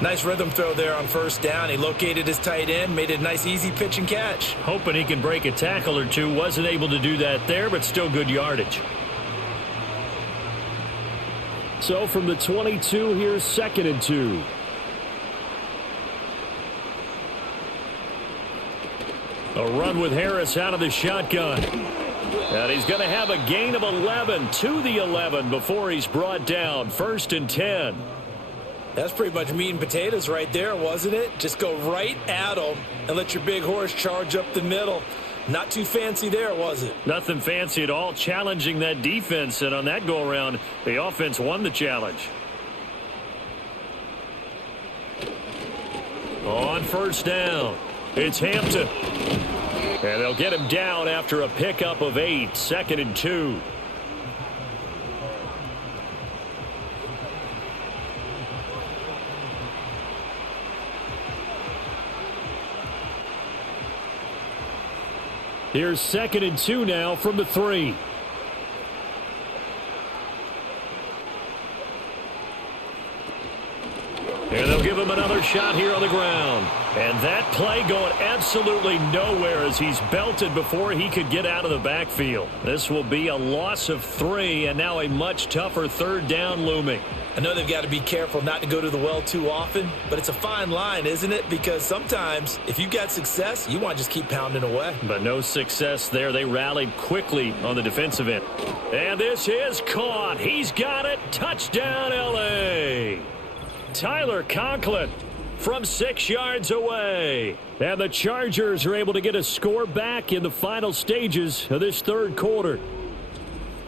Nice rhythm throw there on first down. He located his tight end, made it a nice, easy pitch and catch. Hoping he can break a tackle or two. Wasn't able to do that there, but still good yardage. So from the 22, here's 2nd and 2. A run with Harris out of the shotgun. And he's going to have a gain of 11 to the 11 before he's brought down. 1st and 10. That's pretty much meat and potatoes right there, wasn't it? Just go right at him and let your big horse charge up the middle. Not too fancy there, was it? Nothing fancy at all, challenging that defense. And on that go-around, the offense won the challenge. On first down, it's Hampton. And they'll get him down after a pickup of 8. 2nd and 2. Here's 2nd and 2 now from the 3. And they'll give him another shot here on the ground. And that play going absolutely nowhere as he's belted before he could get out of the backfield. This will be a loss of 3 and now a much tougher 3rd down looming. I know they've got to be careful not to go to the well too often, but it's a fine line, isn't it? Because sometimes if you've got success, you want to just keep pounding away. But no success there. They rallied quickly on the defensive end. And this is caught. He's got it. Touchdown, L.A. Tyler Conklin from 6 yards away. And the Chargers are able to get a score back in the final stages of this 3rd quarter.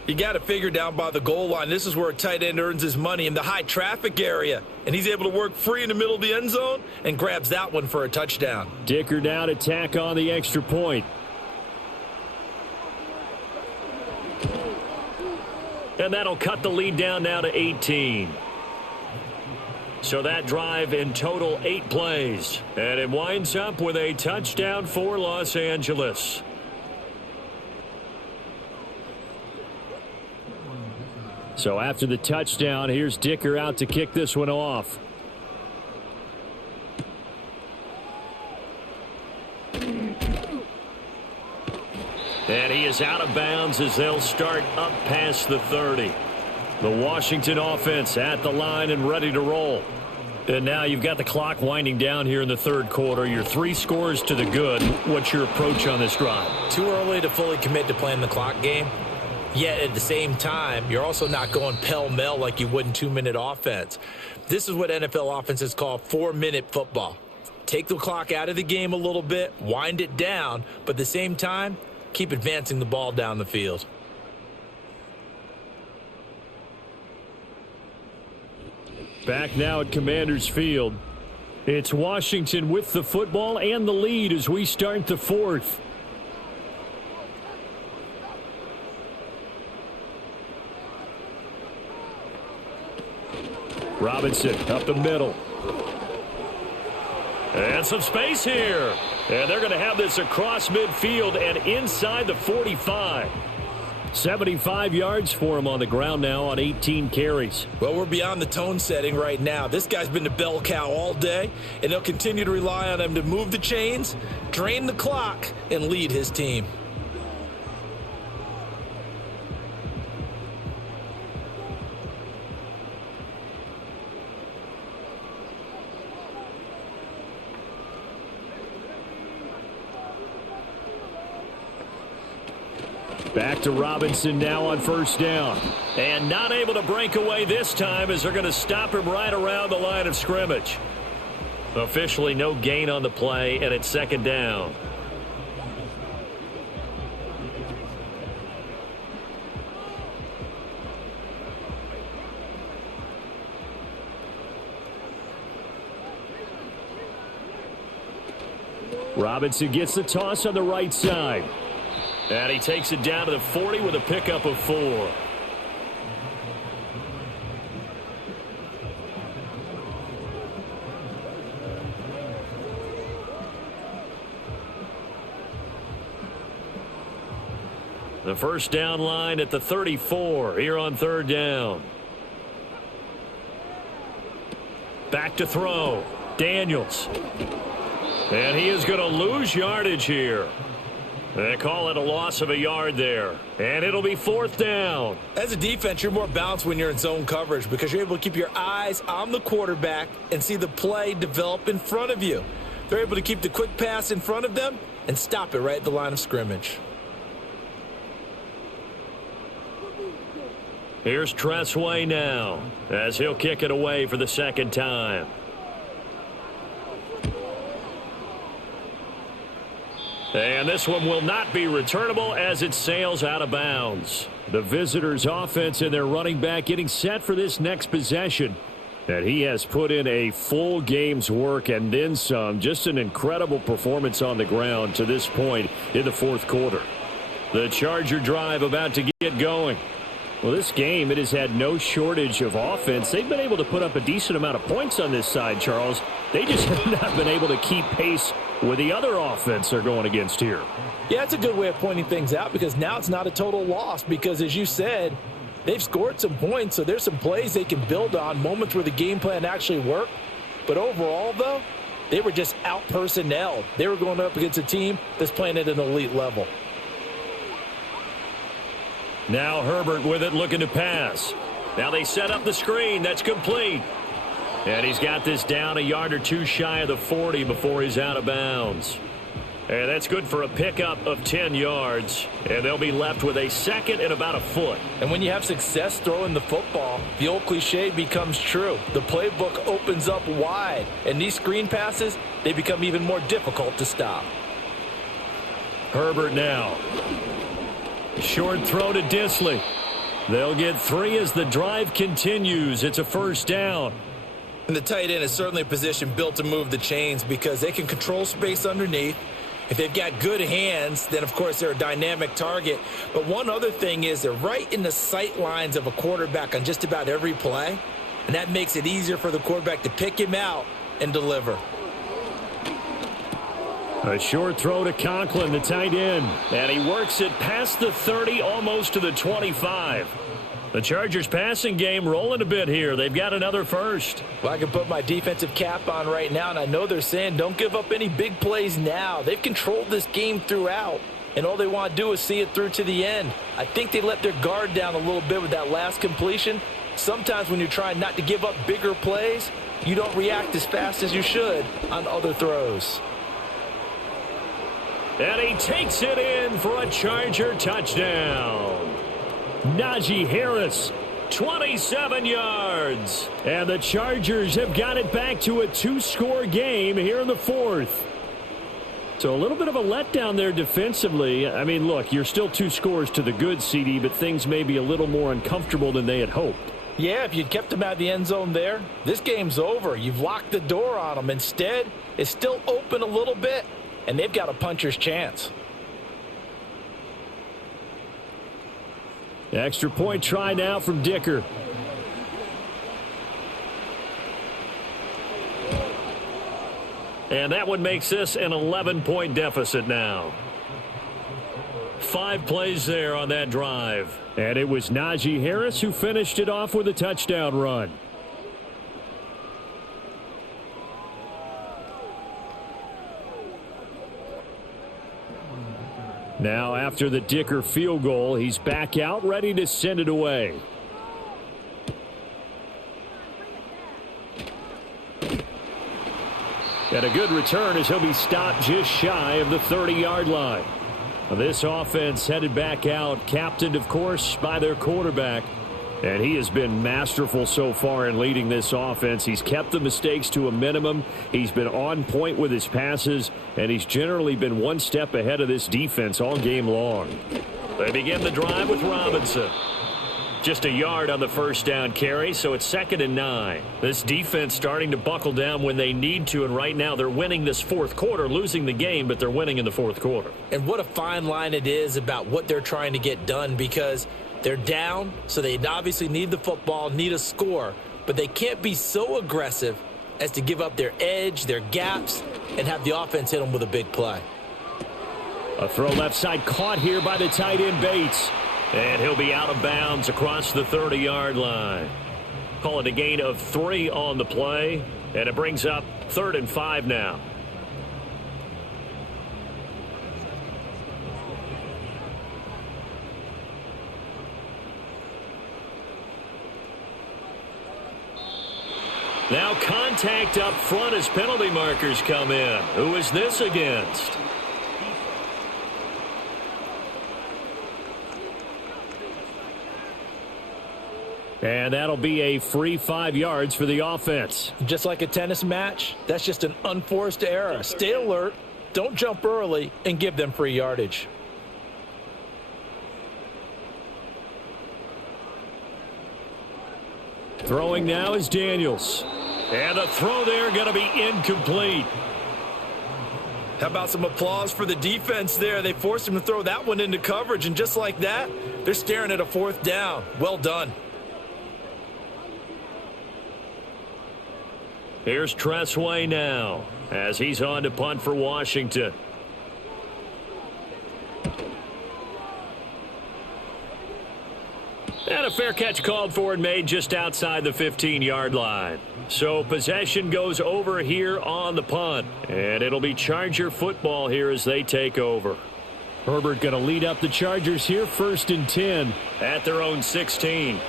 You got to figure down by the goal line. This is where a tight end earns his money, in the high traffic area. And he's able to work free in the middle of the end zone and grabs that one for a touchdown. Dicker now to tack on the extra point. And that'll cut the lead down now to 18. So that drive in total 8 plays. And it winds up with a touchdown for Los Angeles. So after the touchdown, here's Dicker out to kick this one off. And he is out of bounds as they'll start up past the 30. The Washington offense at the line and ready to roll. And now you've got the clock winding down here in the 3rd quarter. Your 3 scores to the good. What's your approach on this drive? Too early to fully commit to playing the clock game. Yet at the same time, you're also not going pell-mell like you would in 2-minute offense. This is what NFL offenses call 4-minute football. Take the clock out of the game a little bit, wind it down, but at the same time, keep advancing the ball down the field. Back now at Commanders Field. It's Washington with the football and the lead as we start the 4th. Robinson up the middle. And some space here. And they're going to have this across midfield and inside the 45. 75 yards for him on the ground now on 18 carries. Well, we're beyond the tone setting right now. This guy's been the bell cow all day, and they'll continue to rely on him to move the chains, drain the clock, and lead his team. Back to Robinson now on first down. And not able to break away this time as they're going to stop him right around the line of scrimmage. Officially no gain on the play, and it's second down. Robinson gets the toss on the right side. And he takes it down to the 40 with a pickup of 4. The first down line at the 34 here on third down. Back to throw. Daniels. And he is going to lose yardage here. They call it a loss of a yard there. And it'll be fourth down. As a defense, you're more balanced when you're in zone coverage because you're able to keep your eyes on the quarterback and see the play develop in front of you. They're able to keep the quick pass in front of them and stop it right at the line of scrimmage. Here's Tressway now as he'll kick it away for the second time. And this one will not be returnable as it sails out of bounds. The visitors' offense and their running back getting set for this next possession. And he has put in a full game's work and then some. Just an incredible performance on the ground to this point in the fourth quarter. The Charger drive about to get going. Well, this game, it has had no shortage of offense. They've been able to put up a decent amount of points on this side, Charles. They just have not been able to keep pace with the other offense they're going against here. Yeah, it's a good way of pointing things out because now it's not a total loss because, as you said, they've scored some points, so there's some plays they can build on, moments where the game plan actually worked. But overall, though, they were just out-personnelled. They were going up against a team that's playing at an elite level. Now Herbert with it, looking to pass. Now they set up the screen. That's complete. And he's got this down a yard or two shy of the 40 before he's out of bounds. And that's good for a pickup of 10 yards. And they'll be left with a second and about a foot. And when you have success throwing the football, the old cliche becomes true. The playbook opens up wide. And these screen passes, they become even more difficult to stop. Herbert now. Short throw to Disley. They'll get 3 as the drive continues. It's a first down. And the tight end is certainly a position built to move the chains because they can control space underneath. If they've got good hands, then, of course, they're a dynamic target. But one other thing is they're right in the sight lines of a quarterback on just about every play. And that makes it easier for the quarterback to pick him out and deliver. A short throw to Conklin, the tight end. And he works it past the 30, almost to the 25. The Chargers passing game rolling a bit here. They've got another first. Well, I can put my defensive cap on right now, and I know they're saying don't give up any big plays now. They've controlled this game throughout, and all they want to do is see it through to the end. I think they let their guard down a little bit with that last completion. Sometimes when you're trying not to give up bigger plays, you don't react as fast as you should on other throws. And he takes it in for a Charger touchdown. Najee Harris, 27 yards. And the Chargers have got it back to a 2-score game here in the fourth. So a little bit of a letdown there defensively. I mean, look, you're still 2 scores to the good, CD, but things may be a little more uncomfortable than they had hoped. Yeah, if you'd kept them out of the end zone there, this game's over. You've locked the door on them. Instead, it's still open a little bit, and they've got a puncher's chance. Extra point try now from Dicker. And that one makes this an 11-point deficit now. 5 plays there on that drive. And it was Najee Harris who finished it off with a touchdown run. Now after the Dicker field goal, he's back out ready to send it away. And a good return as he'll be stopped just shy of the 30-yard line. This offense headed back out, captained, of course, by their quarterback. And he has been masterful so far in leading this offense. He's kept the mistakes to a minimum. He's been on point with his passes, and he's generally been one step ahead of this defense all game long. They begin the drive with Robinson. Just a yard on the first down carry, so it's 2nd and 9. This defense starting to buckle down when they need to, and right now they're winning this fourth quarter, losing the game, but they're winning in the fourth quarter. And what a fine line it is about what they're trying to get done, because they're down, so they obviously need the football, need a score, but they can't be so aggressive as to give up their edge, their gaps, and have the offense hit them with a big play. A throw left side caught here by the tight end Bates. And he'll be out of bounds across the 30-yard line. Call it a gain of 3 on the play, and it brings up 3rd and 5 now. Now contact up front as penalty markers come in. Who is this against? And that'll be a free 5 yards for the offense. Just like a tennis match, that's just an unforced error. Stay alert, don't jump early, and give them free yardage. Throwing now is Daniels. And the throw there going to be incomplete. How about some applause for the defense there? They forced him to throw that one into coverage, and just like that, they're staring at a 4th down. Well done. Here's Tressway now as he's on to punt for Washington. And a fair catch called for and made just outside the 15-yard line. So possession goes over here on the punt. And it'll be Charger football here as they take over. Herbert going to lead up the Chargers here, 1st and 10 at their own 16.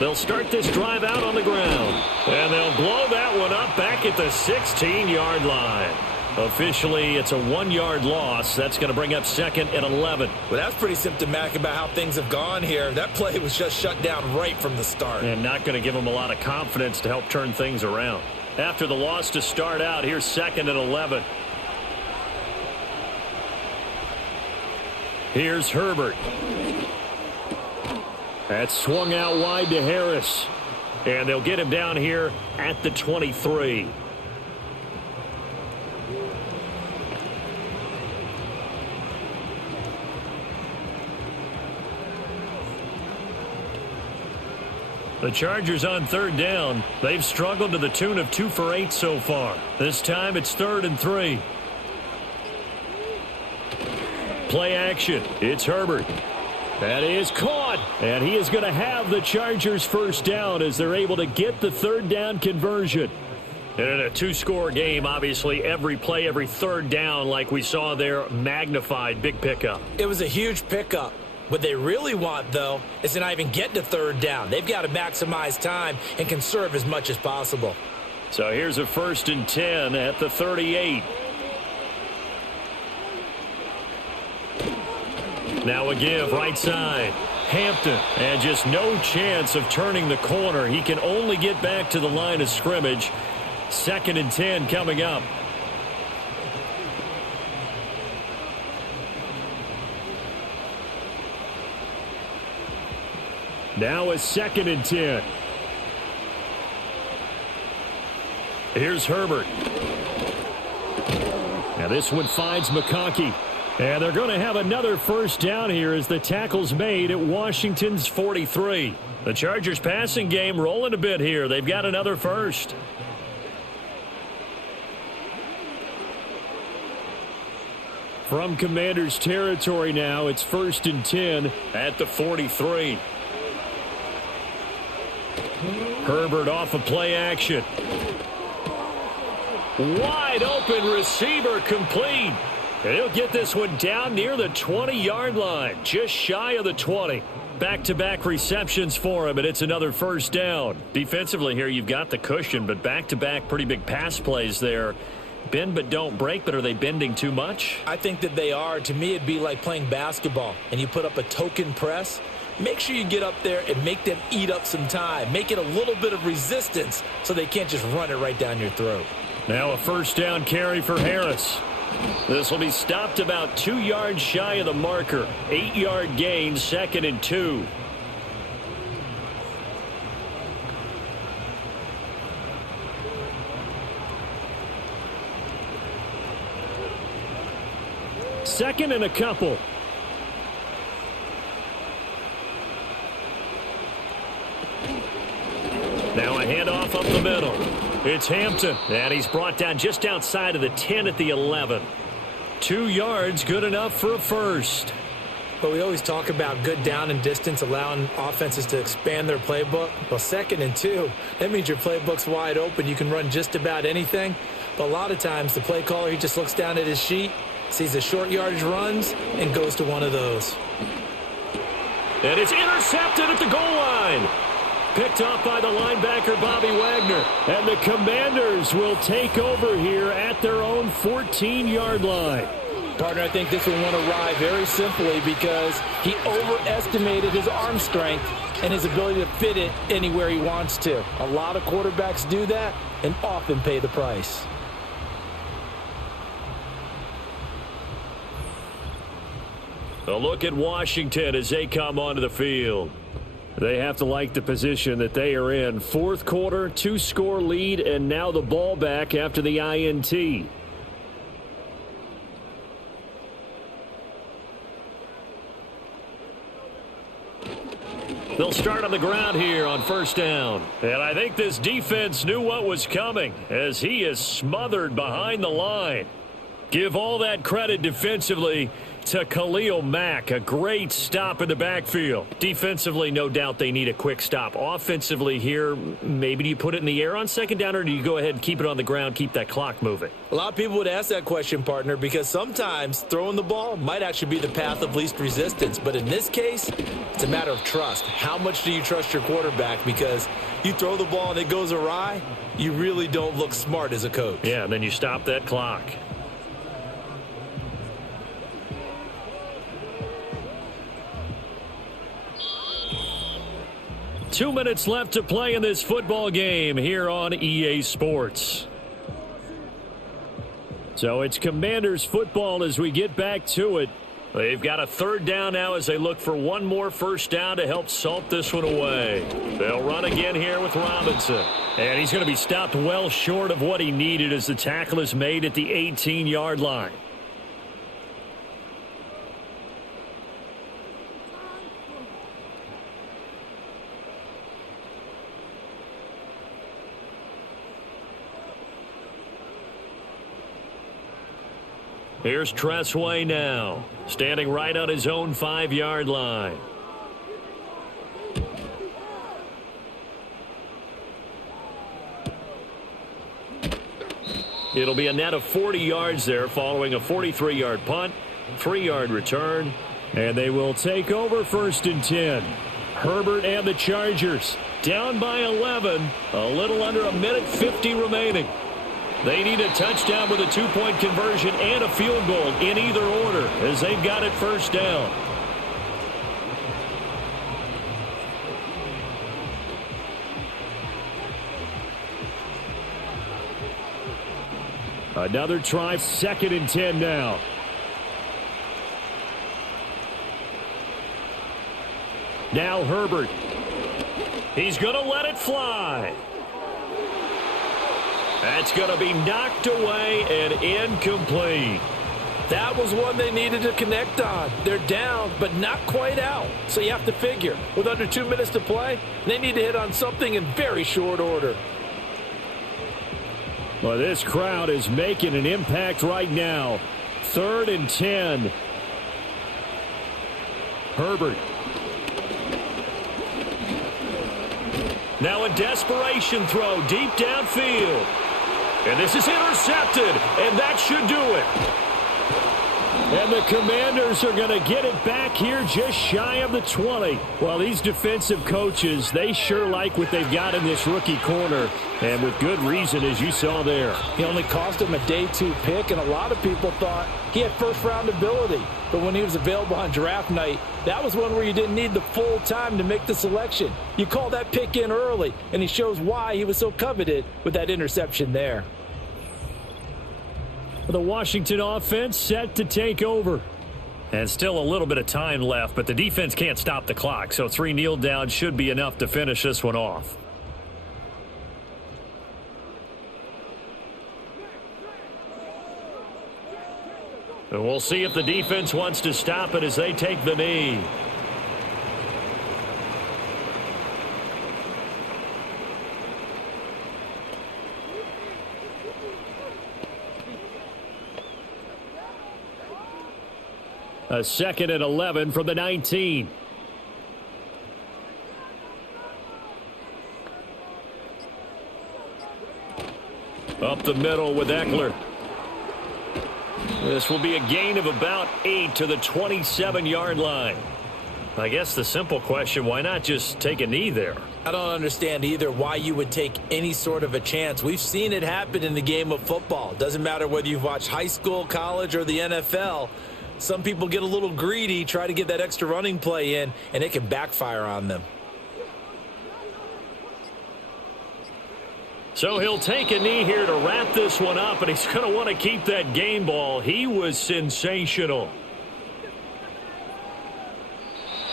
They'll start this drive out on the ground. And they'll blow that one up back at the 16-yard line. Officially, it's a 1-yard loss. That's going to bring up 2nd and 11. Well, that's pretty symptomatic about how things have gone here. That play was just shut down right from the start. And not going to give them a lot of confidence to help turn things around. After the loss to start out, here's 2nd and 11. Here's Herbert. That's swung out wide to Harris. And they'll get him down here at the 23. The Chargers on 3rd down. They've struggled to the tune of 2 for 8 so far. This time it's 3rd and 3. Play action. It's Herbert. That is caught. And he is going to have the Chargers 1st down as they're able to get the 3rd down conversion. And in a 2-score game, obviously, every play, every 3rd down, like we saw there, magnified. Big pickup. It was a huge pickup. What they really want, though, is to not even get to 3rd down. They've got to maximize time and conserve as much as possible. So here's a 1st and 10 at the 38. Now a give right side. Hampton, and just no chance of turning the corner. He can only get back to the line of scrimmage. 2nd and 10 coming up. Now a 2nd and 10. Here's Herbert. Now this one finds McConkey. And they're going to have another 1st down here as the tackle's made at Washington's 43. The Chargers passing game rolling a bit here. They've got another 1st. From Commanders territory now, it's 1st and 10 at the 43. Herbert off of play action. Wide open receiver complete. And he'll get this one down near the 20-yard line, just shy of the 20. Back-to-back receptions for him, and it's another 1st down. Defensively here, you've got the cushion, but back-to-back pretty big pass plays there. Bend but don't break, but are they bending too much? I think that they are. To me, it'd be like playing basketball, and you put up a token press. Make sure you get up there and make them eat up some time. Make it a little bit of resistance so they can't just run it right down your throat. Now a first down carry for Harris. This will be stopped about 2 yards shy of the marker. 8-yard gain, 2nd and 2. Second and a couple. Now a handoff up the middle. It's Hampton, and he's brought down just outside of the 10 at the 11. 2 yards, good enough for a first. But we always talk about good down and distance, allowing offenses to expand their playbook. Well, 2nd and 2, that means your playbook's wide open. You can run just about anything. But a lot of times, the play caller, he just looks down at his sheet, sees the short yardage runs, and goes to one of those. And it's intercepted at the goal line. Picked off by the linebacker, Bobby Wagner. And the Commanders will take over here at their own 14-yard line. Partner, I think this one went awry very simply because he overestimated his arm strength and his ability to fit it anywhere he wants to. A lot of quarterbacks do that and often pay the price. A look at Washington as they come onto the field. They have to like the position that they are in. Fourth quarter, 2-score lead, and now the ball back after the INT. They'll start on the ground here on first down. And I think this defense knew what was coming as he is smothered behind the line. Give all that credit defensively to Khalil Mack. A great stop in the backfield. Defensively, no doubt they need a quick stop. Offensively here, maybe do you put it in the air on second down, or do you go ahead and keep it on the ground, keep that clock moving? A lot of people would ask that question, partner, because sometimes throwing the ball might actually be the path of least resistance. But in this case, it's a matter of trust. How much do you trust your quarterback? Because you throw the ball and it goes awry, you really don't look smart as a coach. Yeah, and then you stop that clock. Two minutes left to play in this football game here on EA Sports. So it's Commanders football as we get back to it. They've got a third down now as they look for one more first down to help salt this one away. They'll run again here with Robinson. And he's going to be stopped well short of what he needed as the tackle is made at the 18-yard line. Here's Tressway now, standing right on his own 5-yard line. It'll be a net of 40 yards there following a 43-yard punt, 3-yard return, and they will take over first and 10. Herbert and the Chargers down by 11, a little under a minute 50 remaining. They need a touchdown with a 2-point conversion and a field goal in either order as they've got it first down. Another try, 2nd and 10 now. Now Herbert. He's going to let it fly. That's going to be knocked away and incomplete. That was one they needed to connect on. They're down, but not quite out. So you have to figure, with under 2 minutes to play, they need to hit on something in very short order. Well, this crowd is making an impact right now. 3rd and 10. Herbert. Now a desperation throw deep downfield. And this is intercepted, and that should do it. And the Commanders are going to get it back here just shy of the 20. Well, these defensive coaches, they sure like what they've got in this rookie corner, and with good reason, as you saw there. He only cost him a day 2 pick, and a lot of people thought he had first-round ability. But when he was available on draft night, that was one where you didn't need the full time to make the selection. You call that pick in early, and he shows why he was so coveted with that interception there. The Washington offense set to take over. And still a little bit of time left, but the defense can't stop the clock, so 3 kneel downs should be enough to finish this one off. And we'll see if the defense wants to stop it as they take the knee. A 2nd and 11 from the 19. Up the middle with Eckler. This will be a gain of about 8 to the 27-yard line. I guess the simple question, why not just take a knee there? I don't understand either why you would take any sort of a chance. We've seen it happen in the game of football. Doesn't matter whether you've watched high school, college, or the NFL. Some people get a little greedy, try to get that extra running play in, and it can backfire on them. So he'll take a knee here to wrap this one up, and he's going to want to keep that game ball. He was sensational.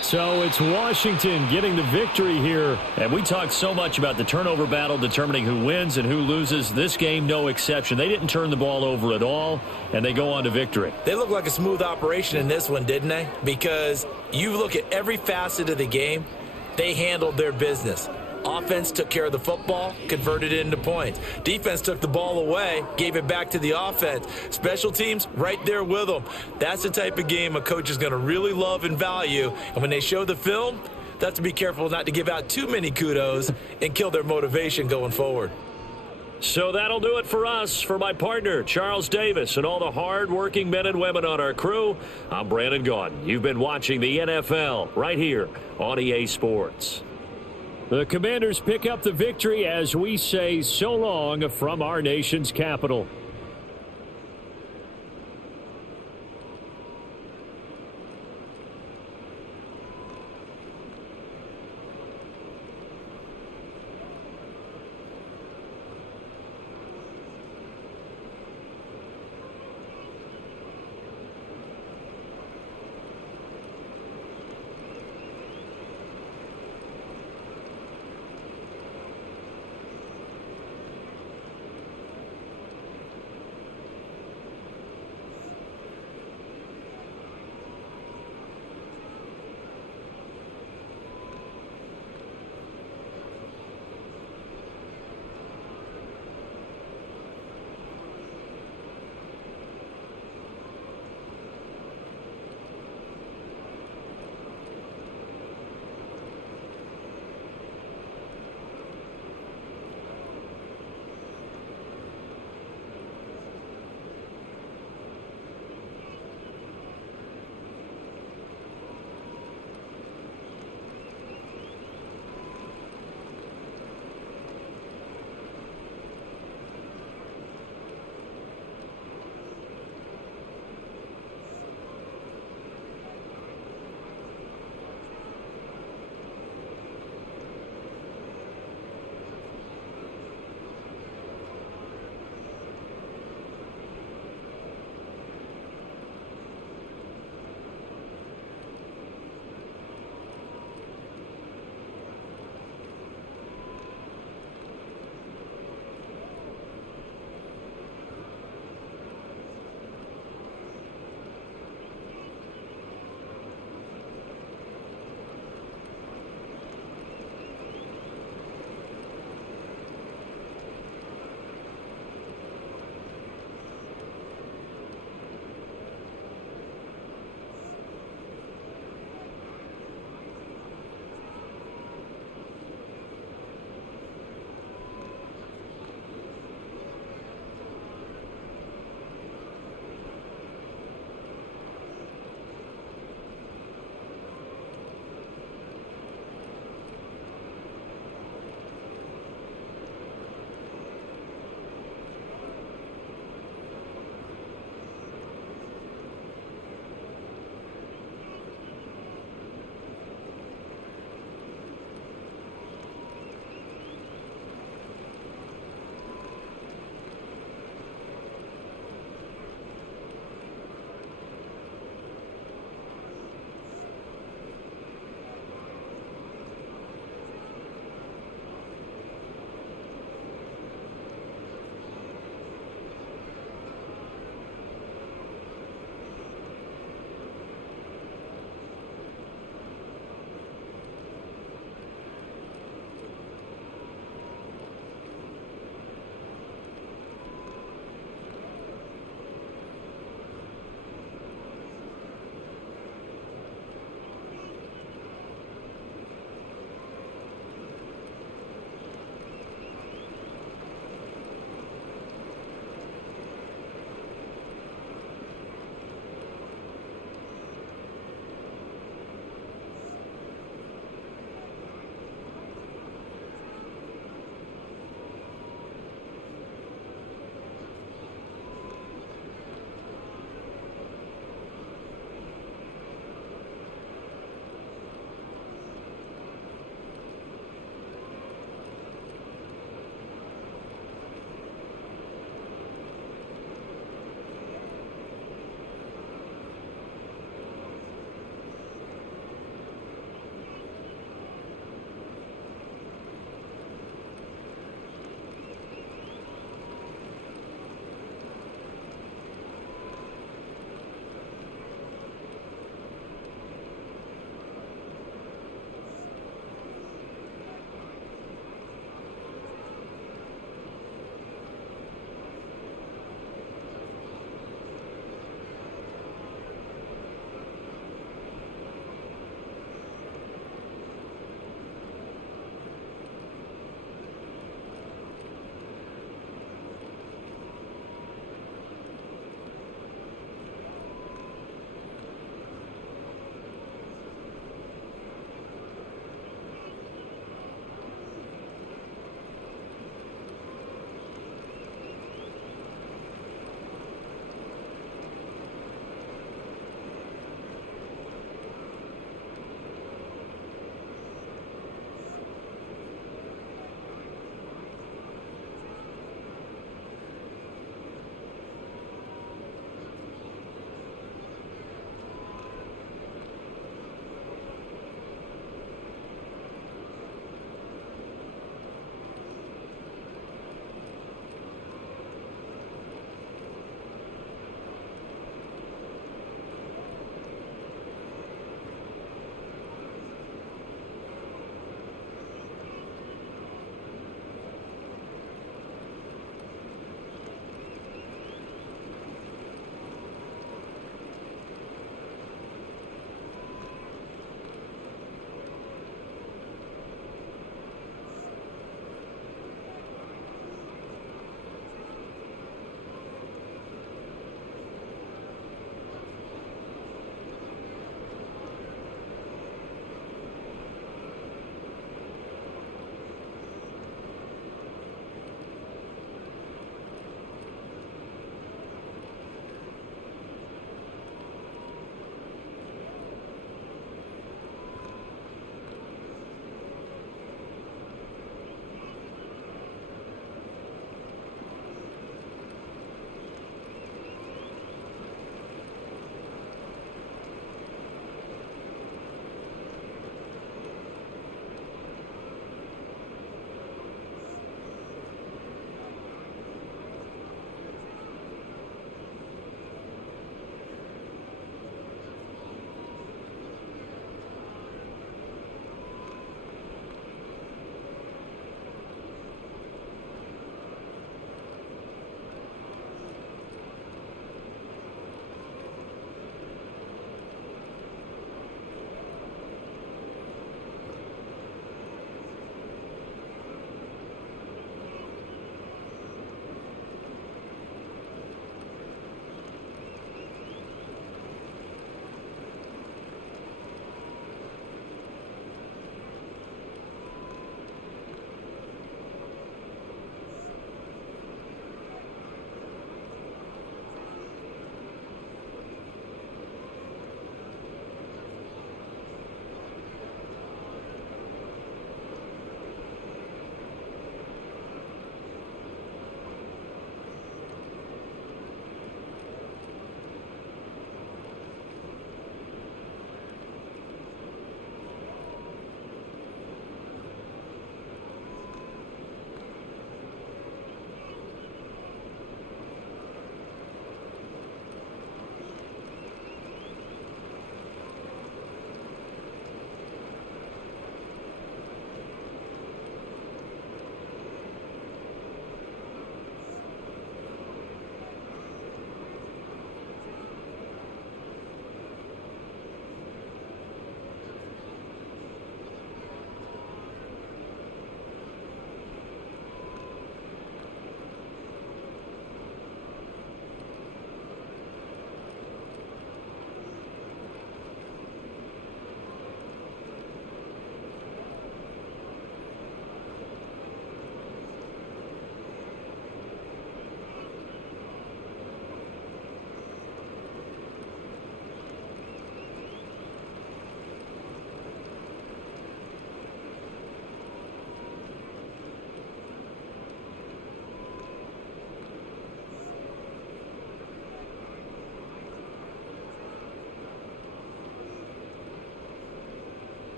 So it's Washington getting the victory here. And we talked so much about the turnover battle determining who wins and who loses. This game, no exception. They didn't turn the ball over at all, and they go on to victory. They look like a smooth operation in this one, didn't they? Because you look at every facet of the game, they handled their business. Offense took care of the football, converted it into points. Defense took the ball away, gave it back to the offense. Special teams, right there with them. That's the type of game a coach is going to really love and value. And when they show the film, they have to be careful not to give out too many kudos and kill their motivation going forward. So that'll do it for us. For my partner, Charles Davis, and all the hard-working men and women on our crew, I'm Brandon Gaudin. You've been watching the NFL right here on EA Sports. The Commanders pick up the victory as we say so long from our nation's capital.